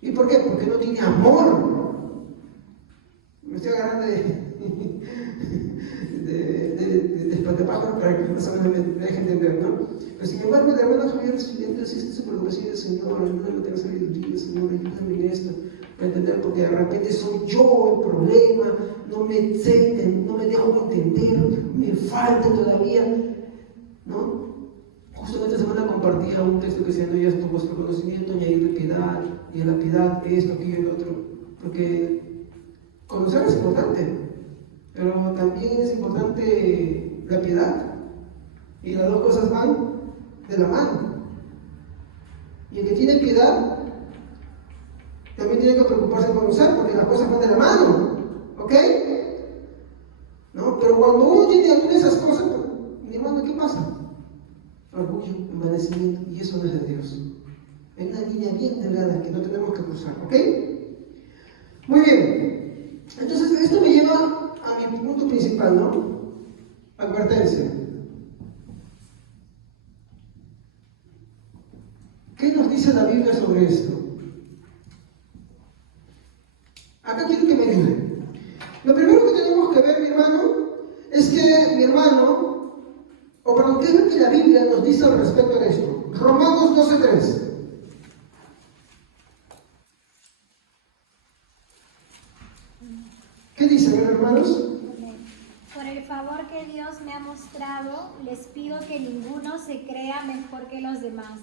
¿Y por qué? Porque no tiene amor. Me estoy agarrando de espantapájaros para que las personas me dejen entender, ¿no? Pero sin embargo, el hermano Javier existe su preocupación del Señor, ayúdame a tener sabiduría, Señor, ayúdame en esto, para entender, porque de repente soy yo el problema, no me dejo entender, me falta todavía, ¿no? Justo esta semana compartía un texto que decía, no ya es por vuestro conocimiento, añadirle piedad, y a la piedad esto, aquello y lo otro, porque conocer es importante, pero también es importante la piedad, y las dos cosas van de la mano. Y el que tiene piedad también tiene que preocuparse de conocer, porque las cosas van de la mano, ¿ok? ¿No? Pero cuando uno tiene alguna de esas cosas, mi hermano, ¿qué pasa? Orgullo, envanecimiento, y eso no es de Dios. Hay una línea bien delgada que no tenemos que cruzar, ¿ok? Muy bien. Entonces, esto me lleva a mi punto principal, ¿no? Advertencia. ¿Qué nos dice la Biblia sobre esto? Acá quiero que me ayuden. Lo primero que tenemos que ver, mi hermano, es que mi hermano, o perdón, ¿qué es lo que la Biblia nos dice al respecto de esto? Romanos 12:3. ¿Qué dice, hermanos? Por el favor que Dios me ha mostrado, les pido que ninguno se crea mejor que los demás.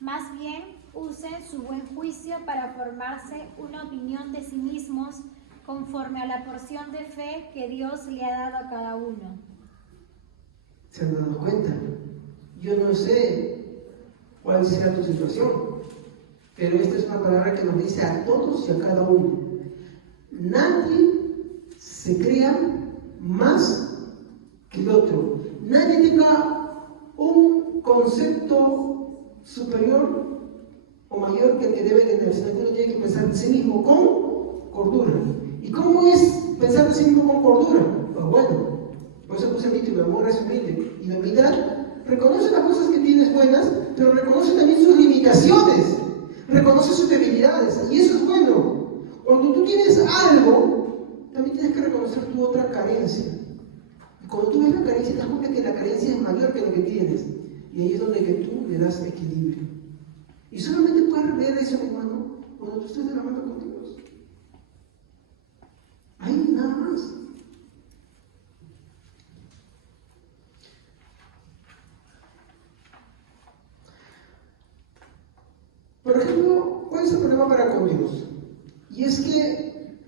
Más bien, usen su buen juicio para formarse una opinión de sí mismos conforme a la porción de fe que Dios le ha dado a cada uno. ¿Se han dado cuenta? Yo no sé cuál será tu situación, pero esta es una palabra que nos dice a todos y a cada uno. Nadie se crea más que el otro. Nadie tenga un concepto superior o mayor que el que debe tener, sino que uno tiene que pensar de sí mismo con cordura. ¿Y cómo es pensar de sí mismo con cordura? Pues bueno, por eso puse el título, amor es humilde. Y la humildad reconoce las cosas que tienes buenas, pero reconoce también sus limitaciones, reconoce sus debilidades, y eso es bueno. Cuando tú tienes algo, también tienes que reconocer tu otra carencia. Y cuando tú ves la carencia, te das cuenta que la carencia es mayor que lo que tienes, y ahí es donde que tú le das equilibrio. Y solamente puedes ver eso, mi hermano, cuando tú estés de la mano con Dios. Ahí nada más. Por ejemplo, ¿cuál es el problema para con Dios? Y es que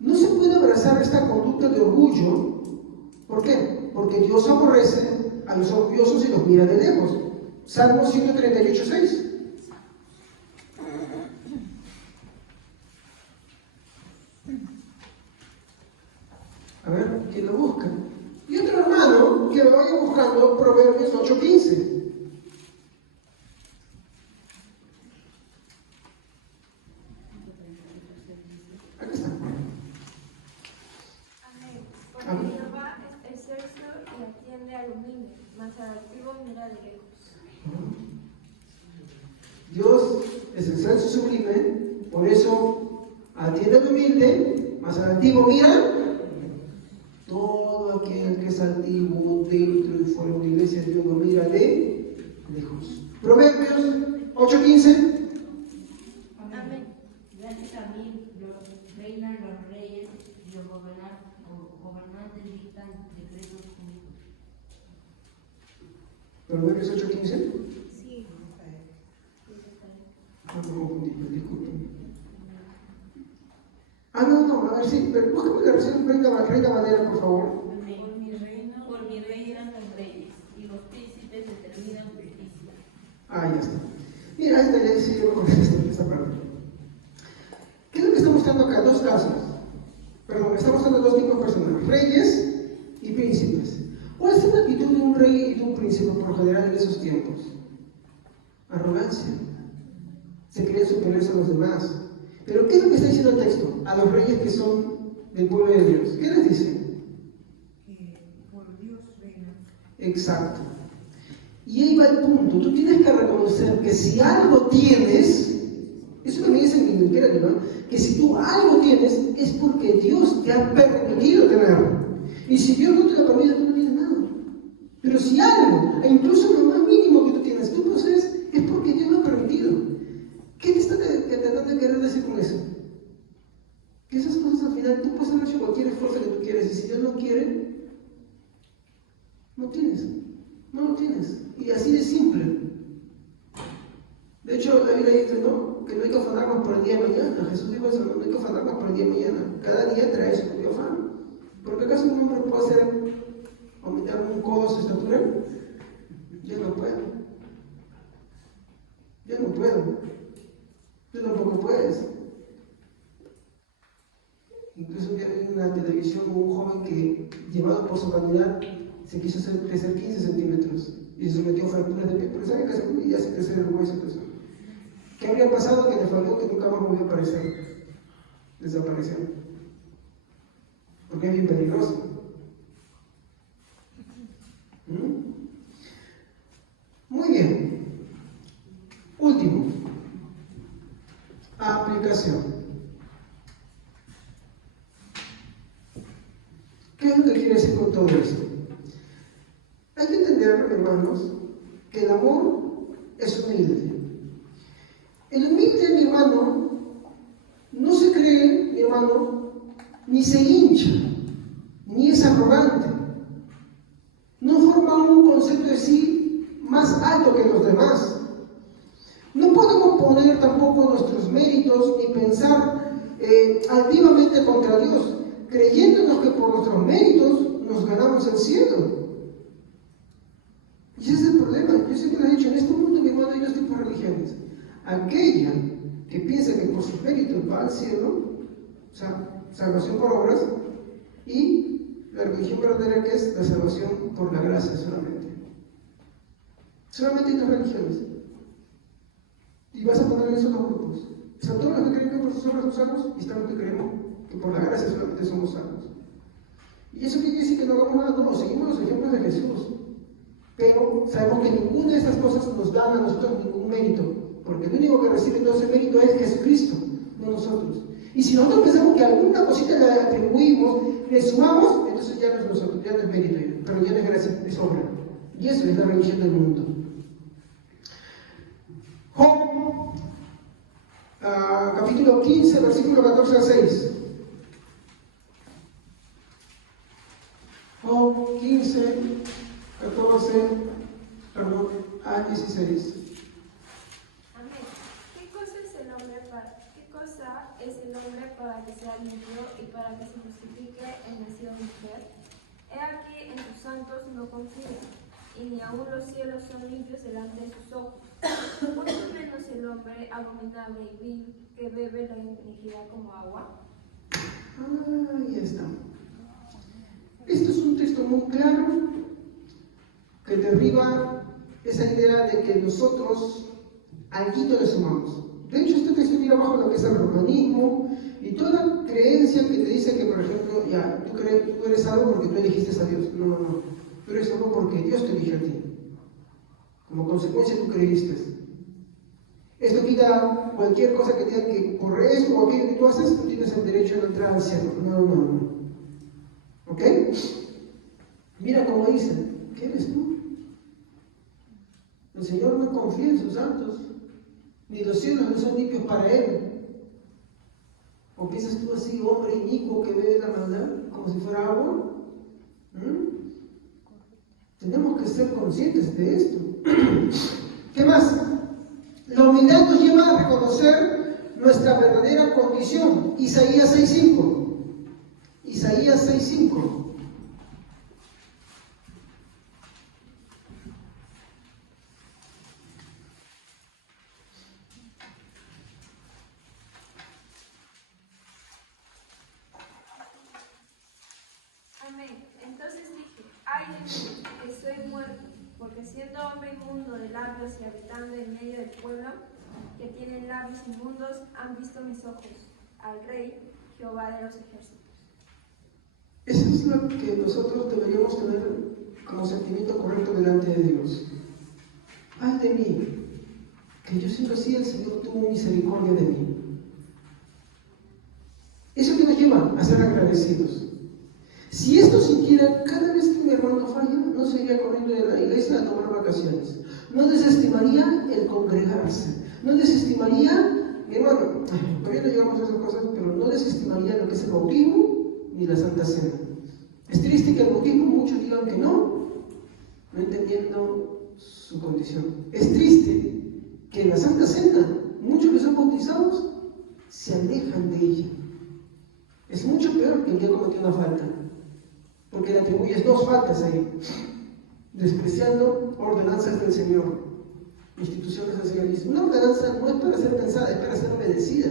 no se puede abrazar esta conducta de orgullo. ¿Por qué? Porque Dios aborrece a los orgullosos y los mira de lejos. Salmo 138:6. A ver, ¿quién lo busca? Y otro hermano que lo vaya buscando Proverbios 8:15. Aquí está. Amén. Porque Jehová es excelso y atiende al humilde, mas al altivo mira de lejos. Dios es excelso y sublime, por eso atiende al humilde, mas al altivo mira. Todo aquel que es altivo dentro y fuera de una iglesia, Dios lo mira de lejos. Proverbios 8:15. Amén. Gracias a mí reinan los reyes y los gobernantes dictan decretos únicos. Proverbios 8:15. Sí. No me confundí, disculpen. No, a ver, sí, pero búscame la versión Reina Valera, por favor. Por mi reinan los reyes y los príncipes determinan justicia. Ah, ya está. Mira, esta ya sí, yo con esta parte. ¿Qué es lo que está mostrando acá? Dos casos. Perdón, está mostrando dos tipos de personas: reyes y príncipes. ¿Cuál es la actitud de un rey y de un príncipe por lo general en esos tiempos? Arrogancia. Se creen superiores a los demás. Pero ¿qué es lo que está diciendo el texto? A los reyes que son del pueblo de Dios. ¿Qué les dice? Que por Dios reina. Exacto. Y ahí va el punto. Tú tienes que reconocer que si algo tienes, eso también es en el imperativo, ¿no? Que si tú algo tienes, es porque Dios te ha permitido tenerlo. Y si Dios no te lo permite, tú no tienes nada. Pero si algo, e incluso lo más mínimo que tú tienes, tú posees, es porque Dios lo ha permitido. ¿Qué te está tratando de querer decir con eso? Que esas cosas al final tú puedes haber hecho cualquier esfuerzo que tú quieras, y si Dios no quiere, no tienes, no lo tienes. Y así de simple. De hecho, la Biblia dice, ¿no?, que no hay que afanarnos por el día de mañana. Jesús dijo eso, no hay que afanarnos por el día de mañana. Cada día trae su propio afán. ¿Porque acaso un hombre puede hacer aumentar un codo a su estatura? Yo no puedo. Yo no puedo. Tú tampoco puedes. Incluso un día vi en la televisión un joven que, llevado por su vanidad, se quiso hacer crecer 15 centímetros y se sometió a fracturas de pie, pero sabe que se ya se crecer el hueso. Entonces, ¿qué habría pasado? Que le faltó que nunca más volvió a aparecer. Desapareció. Porque es bien peligroso. Muy bien. Último. Aplicación. ¿Qué es lo que quiere decir con todo esto? Hay que entender, hermanos, que el amor es humilde. El humilde, mi hermano, no se cree, mi hermano, ni se hincha, ni es arrogante. No forma un concepto de sí más alto que los demás. No podemos poner tampoco nuestros méritos ni pensar altivamente contra Dios, creyéndonos que por nuestros méritos nos ganamos el cielo. Y ese es el problema. Yo siempre lo he dicho, en este mundo, mi hermano, hay dos tipos de religiones. Aquella que piensa que por sus méritos va al cielo, o sea, salvación por obras, y la religión verdadera, que es la salvación por la gracia solamente. Solamente hay dos religiones. Y vas a poner en esos dos grupos. Están todos los que creen que por sus obras somos salvos, y están los que creemos que por la gracia solamente somos salvos. ¿Y eso qué quiere decir? Que no hagamos nada. No, seguimos los ejemplos de Jesús. Pero sabemos que ninguna de estas cosas nos dan a nosotros ningún mérito, porque el único que recibe todo ese mérito es Jesucristo, no nosotros. Y si nosotros pensamos que alguna cosita le atribuimos, le sumamos, entonces ya no es nosotros, ya no es mérito, pero ya no es gracia, es obra. Y eso es la religión del mundo. Job, capítulo 15, versículo 14 a 6. Job 15, 14, perdón, a 16. Amén. ¿Qué cosa es el hombre para que sea limpio y para que se justifique en nacido mujer? He aquí en sus santos no confía, y ni aun los cielos son limpios delante de sus ojos. ¿Cuánto menos el hombre abominable y vil que bebe la iniquidad como agua? Ahí está. Esto es un texto muy claro que derriba esa idea de que nosotros alguito le sumamos. De hecho, este texto tira abajo lo que es el romanismo y toda creencia que te dice que, por ejemplo, ya, tú eres algo porque tú elegiste a Dios. No, no, no. Tú eres algo porque Dios te eligió a ti. Como consecuencia tú creíste. Esto quita cualquier cosa que te diga que por eso o aquello que tú haces, tú tienes el derecho a entrar al cielo. No, no, no. ¿Ok? Mira cómo dice, ¿qué eres tú? El Señor no confía en sus santos, ni los cielos no son limpios para Él. ¿O piensas tú así, hombre inicuo que bebe la maldad, como si fuera agua? Tenemos que ser conscientes de esto. ¿Qué más? La humildad nos lleva a reconocer nuestra verdadera condición. Isaías 6:5. Isaías 6:5. Amén. Entonces dije, ay de mí, que soy muerto, porque siendo hombre inmundo de labios y habitando en medio del pueblo, que tienen labios inmundos, han visto mis ojos, al Rey, Jehová de los ejércitos. Eso es lo que nosotros deberíamos tener como sentimiento correcto delante de Dios. Ay de mí, que yo siento así, el Señor tuvo misericordia de mí. Eso que nos lleva a ser agradecidos. Si esto sintiera cada vez que mi hermano falla, no se iría corriendo de la iglesia a tomar vacaciones. No desestimaría el congregarse. No desestimaría, mi hermano, todavía no llegamos a esas cosas, pero no desestimaría lo que es el bautismo ni la Santa Cena. Es triste que el bautismo muchos digan que no entendiendo su condición. Es triste que en la Santa Cena muchos que son bautizados se alejan de ella. Es mucho peor que el día cometió una falta, porque le atribuyes dos faltas ahí, despreciando ordenanzas del Señor, instituciones del Señor. Dice, una ordenanza no es para ser pensada, es para ser obedecida.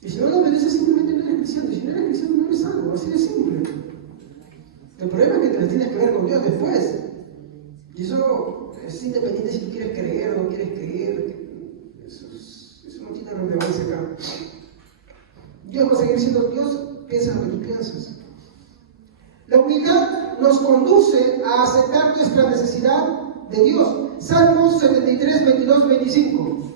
Y si no la obedeces, simplemente no eres cristiano. Y si no eres cristiano, no eres salvo. Así de simple. El problema es que te las tienes que ver con Dios después. Y eso es independiente si tú quieres creer o no quieres creer. Eso no tiene relevancia acá. Dios va a seguir siendo Dios, piensa lo que tú piensas. La humildad nos conduce a aceptar nuestra necesidad de Dios. Salmos 73, 22, 25.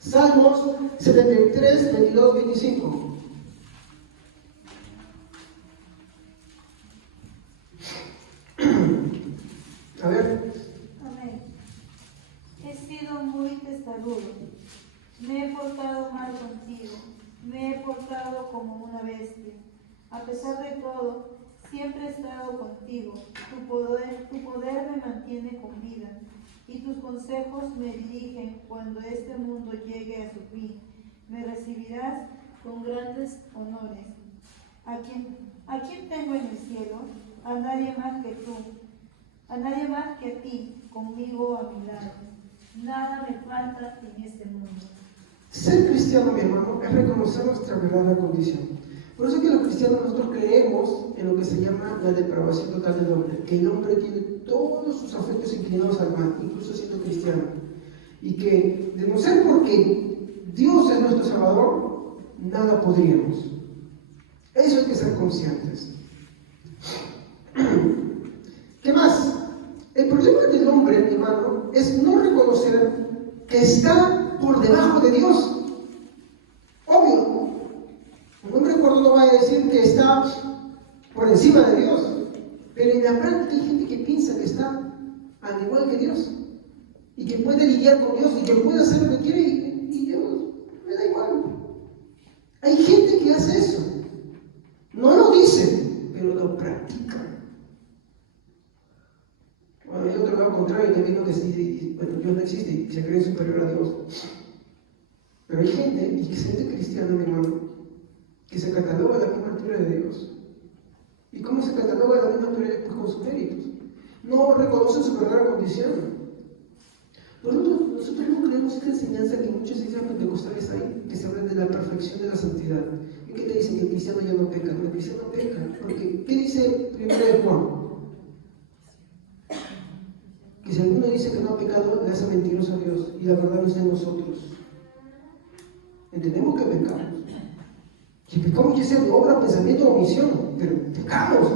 Salmos 73, 22, 25. A ver. Amén. He sido muy testarudo. Me he portado mal contigo. Me he portado como una bestia. A pesar de todo, siempre he estado contigo. Tu poder me mantiene con vida. Y tus consejos me dirigen cuando este mundo llegue a su fin. Me recibirás con grandes honores. ¿A quién tengo en el cielo? A nadie más que tú. A nadie más que a ti, conmigo a mi lado. Nada me falta en este mundo. Ser cristiano, mi hermano, es reconocer nuestra verdadera condición. Por eso es que los cristianos nosotros creemos en lo que se llama la depravación total del hombre, que el hombre tiene todos sus afectos inclinados al mal, incluso siendo cristiano. Y que, de no ser porque Dios es nuestro Salvador, nada podríamos. Eso hay que ser conscientes. es no reconocer que está por debajo de Dios. Obvio, un hombre gordo no va a decir que está por encima de Dios, pero en la práctica hay gente que piensa que está al igual que Dios y que puede lidiar con Dios y que puede hacer lo que quiere y Dios me da igual. Hay gente que hace eso, no lo dice, pero lo practica. Bueno, hay otro lado contrario también, ¿no? Que sí, bueno, Dios no existe y se cree superior a Dios. Pero hay gente, y que gente cristiana, mi hermano, que se cataloga a la misma altura de Dios. ¿Y cómo se cataloga a la misma altura de Dios? Pues con sus méritos. No reconocen su verdadera condición. Nosotros no creemos esta enseñanza que muchos iglesias pentecostales hay, que se hablan de la perfección de la santidad. ¿Y qué te dicen? Que el cristiano ya no peca. No, el cristiano peca. Porque, ¿qué dice 1 de Juan? Que si alguno dice que no ha pecado, le hace mentiroso a Dios y la verdad no está en nosotros. Entendemos que pecamos. Y pecamos ya sea de obra, pensamiento o omisión, pero pecamos.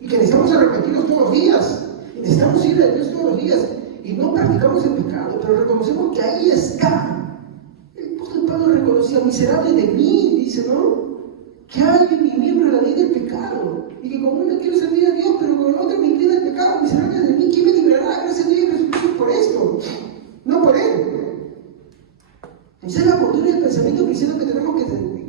Y que necesitamos arrepentirnos todos los días. Y necesitamos ir a Dios todos los días. Y no practicamos el pecado, pero reconocemos que ahí está. El apóstol Pablo reconocía, miserable de mí, dice, ¿no? Que hay en mi miembro la ley del pecado. Y que con una quiero servir a Dios, pero con otra me inclina el pecado. Miserable de mí, ¿quién me librará? Gracias a Dios y Jesucristo por esto. No por Él. Esa es la postura y el pensamiento cristiano que tenemos que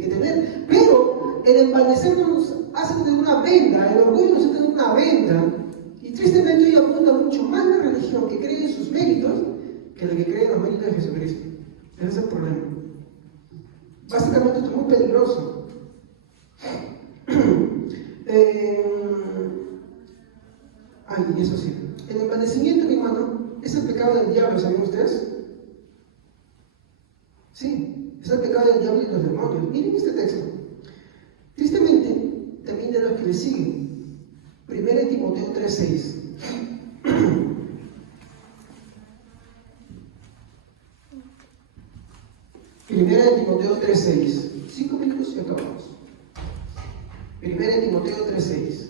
tener. Pero el envanecernos nos hace tener una venda, el orgullo nos hace tener una venda. Y tristemente hoy apunta mucho más la religión que cree en sus méritos que la que cree en los méritos de Jesucristo. Ese es el problema. Básicamente esto es muy peligroso. Y eso sí. El envanecimiento, mi hermano, es el pecado del diablo, ¿saben ustedes? Sí, es el pecado del diablo y los demonios. Miren este texto. Tristemente, también de los que le siguen. 1 Timoteo 3:6. 1 Timoteo 3:6. 5 minutos y acabamos. 1 Timoteo 3:6.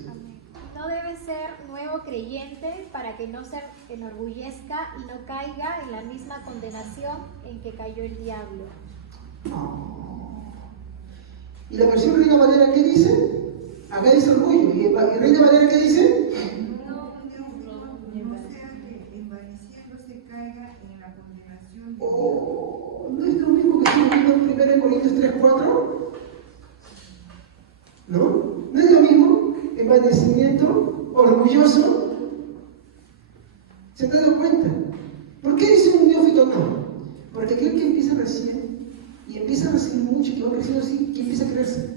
No debe ser nuevo creyente para que no se enorgullezca y no caiga en la misma condenación en que cayó el diablo. ¿Y la versión Reina Valera qué dice? Acá dice orgullo. ¿Y Reina Valera qué dice? No sea que envaneciéndose caiga en la condenación de ¿No es lo mismo que estamos viendo en 1 Corintios 3:4? ¿No? ¿No es lo mismo? Envanecimiento, orgulloso. ¿Se han dado cuenta? ¿Por qué dice un neófito no? Porque aquel que empieza recién y empieza a recibir mucho, que va creciendo así, que empieza a creerse.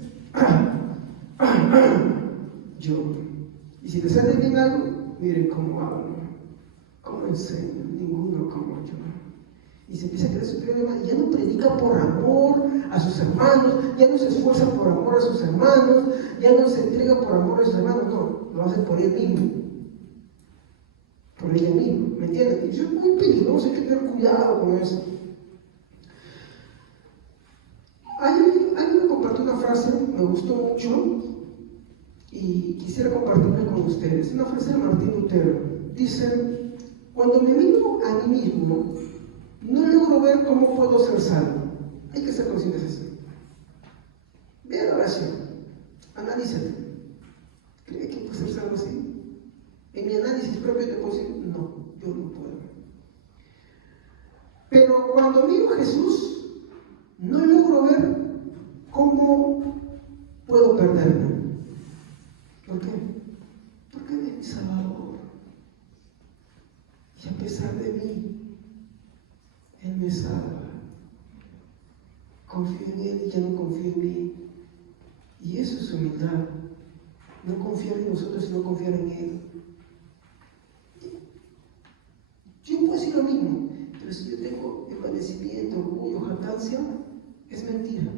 Yo. Y si te sale bien algo, miren cómo hablo, cómo enseño, ninguno como yo. Y se empieza a creer su problema y ya no predica por amor a sus hermanos, ya no se esfuerza por amor a sus hermanos, ya no se entrega por amor a sus hermanos, no, lo hace por él mismo, por ella misma, ¿me entienden? Y eso es muy peligroso, hay que tener cuidado con eso. Alguien me compartió una frase, me gustó mucho y quisiera compartirla con ustedes. Una frase de Martín Lutero. Dice: cuando me miro a mí mismo, no logro ver cómo puedo ser salvo. Hay que ser conscientes de eso. Ve a la oración, analízate. ¿Cree que puede ser salvo así? En mi análisis propio te puedo decir: no, yo no puedo. Pero cuando miro a Jesús, no logro ver cómo puedo perderme. ¿Por qué? Porque Él es mi Salvador. Y a pesar de mí, Él me salva. Confío en Él y ya no confío en mí. Y eso es humildad. No confiar en nosotros, sino confiar en Él. Yo puedo decir lo mismo, pero si yo tengo envanecimiento, orgullo, jactancia, es mentira.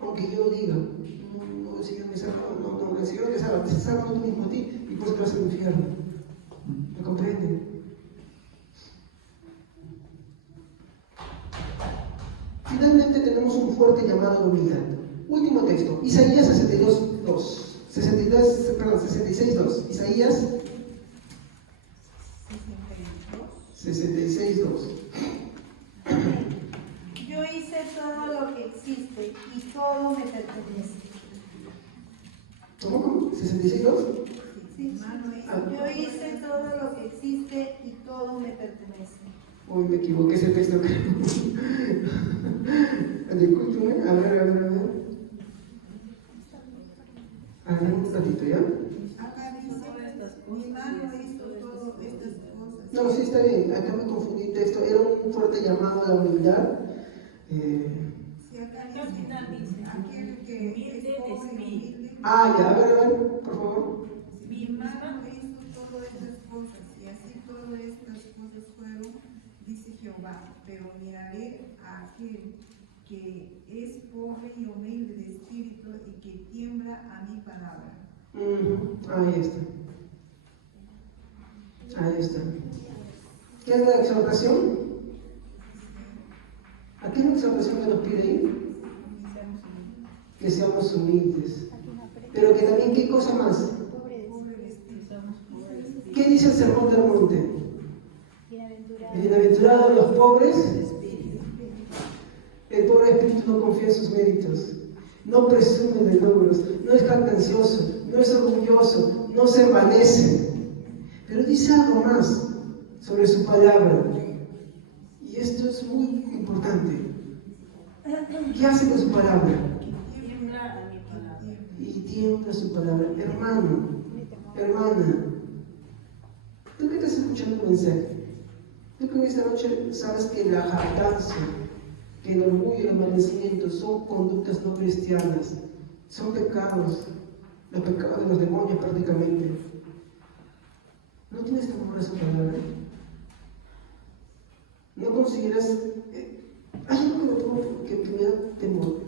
Aunque yo diga, no, el Señor me salva, no, el Señor te salva tú mismo a ti y por eso te vas al infierno. ¿Me comprenden? Finalmente tenemos un fuerte llamado a la humildad. Último texto, Isaías 66:2. Isaías ¿Cómo? ¿66? Sí, Hermano, yo hice todo lo que existe y todo me pertenece. Uy, me equivoqué ese texto, creo. Discúlpeme, a ver. A ver, un ratito, ¿ya? acá dice, mi mano hizo todas estas cosas. No, sí está bien, acá me confundí el texto, era un fuerte llamado a la humildad. Si acá dice, aquel que es pobre y humilde, Ya, a ver, por favor. mi mano hizo todas estas cosas, y así todas estas cosas fueron, dice Jehová, pero miraré a aquel que es pobre y humilde de espíritu y que tiembla a mi palabra. Ahí está. ¿Qué es la exhortación? ¿A qué es la exhortación que nos pide ahí? Que seamos humildes. Pero que también, ¿qué cosa más? Pobre de espíritu. ¿Qué dice el Sermón del Monte? Bienaventurados los pobres. El pobre espíritu no confía en sus méritos, no presume de logros, no es jactancioso, no es orgulloso, no se envanece. Pero dice algo más sobre su palabra. Y esto es muy importante. ¿Qué hace con su palabra? Y tiembla su palabra. Hermano, hermana, tú que estás escuchando el mensaje, tú que esta noche sabes que la jactancia, que el orgullo y el envanecimiento son conductas no cristianas, son pecados, los pecados de los demonios prácticamente. ¿No tienes temor a esa palabra? ¿No consideras? Hay algo que me da temor,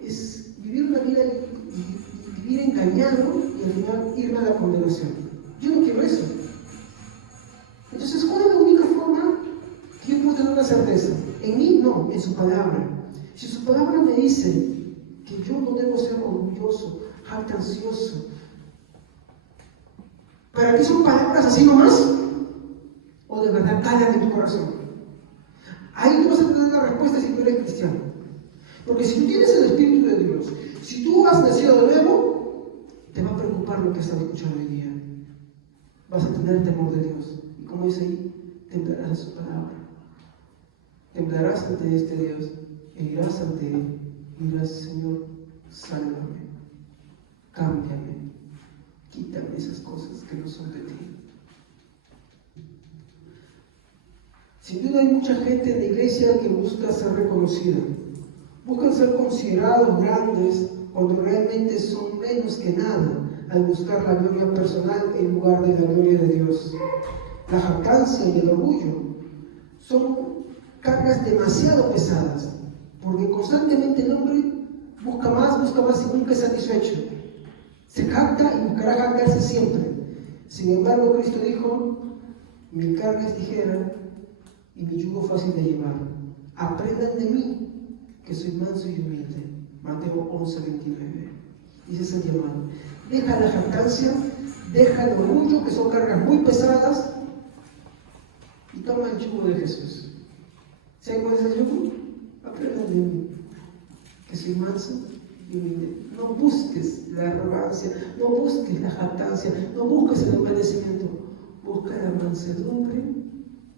es vivir una vida y vivir engañado y al final irme a la condenación. Yo no quiero eso. Entonces, ¿cuál es la única forma que yo puedo tener una certeza? En mí no, en su palabra. Si su palabra me dice que yo no debo ser orgulloso, jactancioso, ¿para qué son palabras así nomás? ¿O de verdad callan en tu corazón? Ahí tú vas a tener la respuesta si tú eres cristiano. Porque si tú tienes el Espíritu de Dios, si tú has nacido de nuevo, te va a preocupar lo que estás escuchando hoy día. Vas a tener temor de Dios. Y como dice ahí, temblarás a su palabra. Temblarás ante este Dios e irás ante Él y dirás: Señor, sálvame, cámbiame, quítame esas cosas que no son de ti. Sin duda hay mucha gente en la iglesia que busca ser reconocida, buscan ser considerados grandes cuando realmente son menos que nada al buscar la gloria personal en lugar de la gloria de Dios. La jactancia y el orgullo son cargas demasiado pesadas, porque constantemente el hombre busca más y nunca es satisfecho. Se jacta y buscará jactarse siempre. Sin embargo, Cristo dijo: mi carga es ligera y mi yugo fácil de llevar. Aprendan de mí, que soy manso y humilde. Mateo 11:29. Dice ese llamado. Deja la jactancia, deja el orgullo, que son cargas muy pesadas, y toma el yugo de Jesús. ¿Saben cuál es el yugo? Aprendan de mí, que soy manso y humilde. No busques la arrogancia, no busques la jactancia, no busques el envanecimiento. Busca la mansedumbre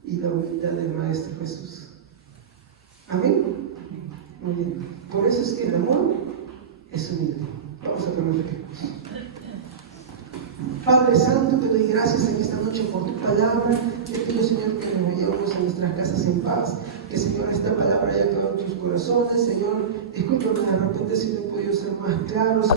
y la humildad del Maestro Jesús. Amén. Muy bien. Por eso es que el amor es humilde. Vamos a ponerlo aquí. Padre Santo, te doy gracias en esta noche por tu palabra. Te pido, Señor, que nos vayamos a nuestras casas en paz. Que, Señor, esta palabra haya quedado en tus corazones. Señor, discúlpame de repente si no he podido ser más claro.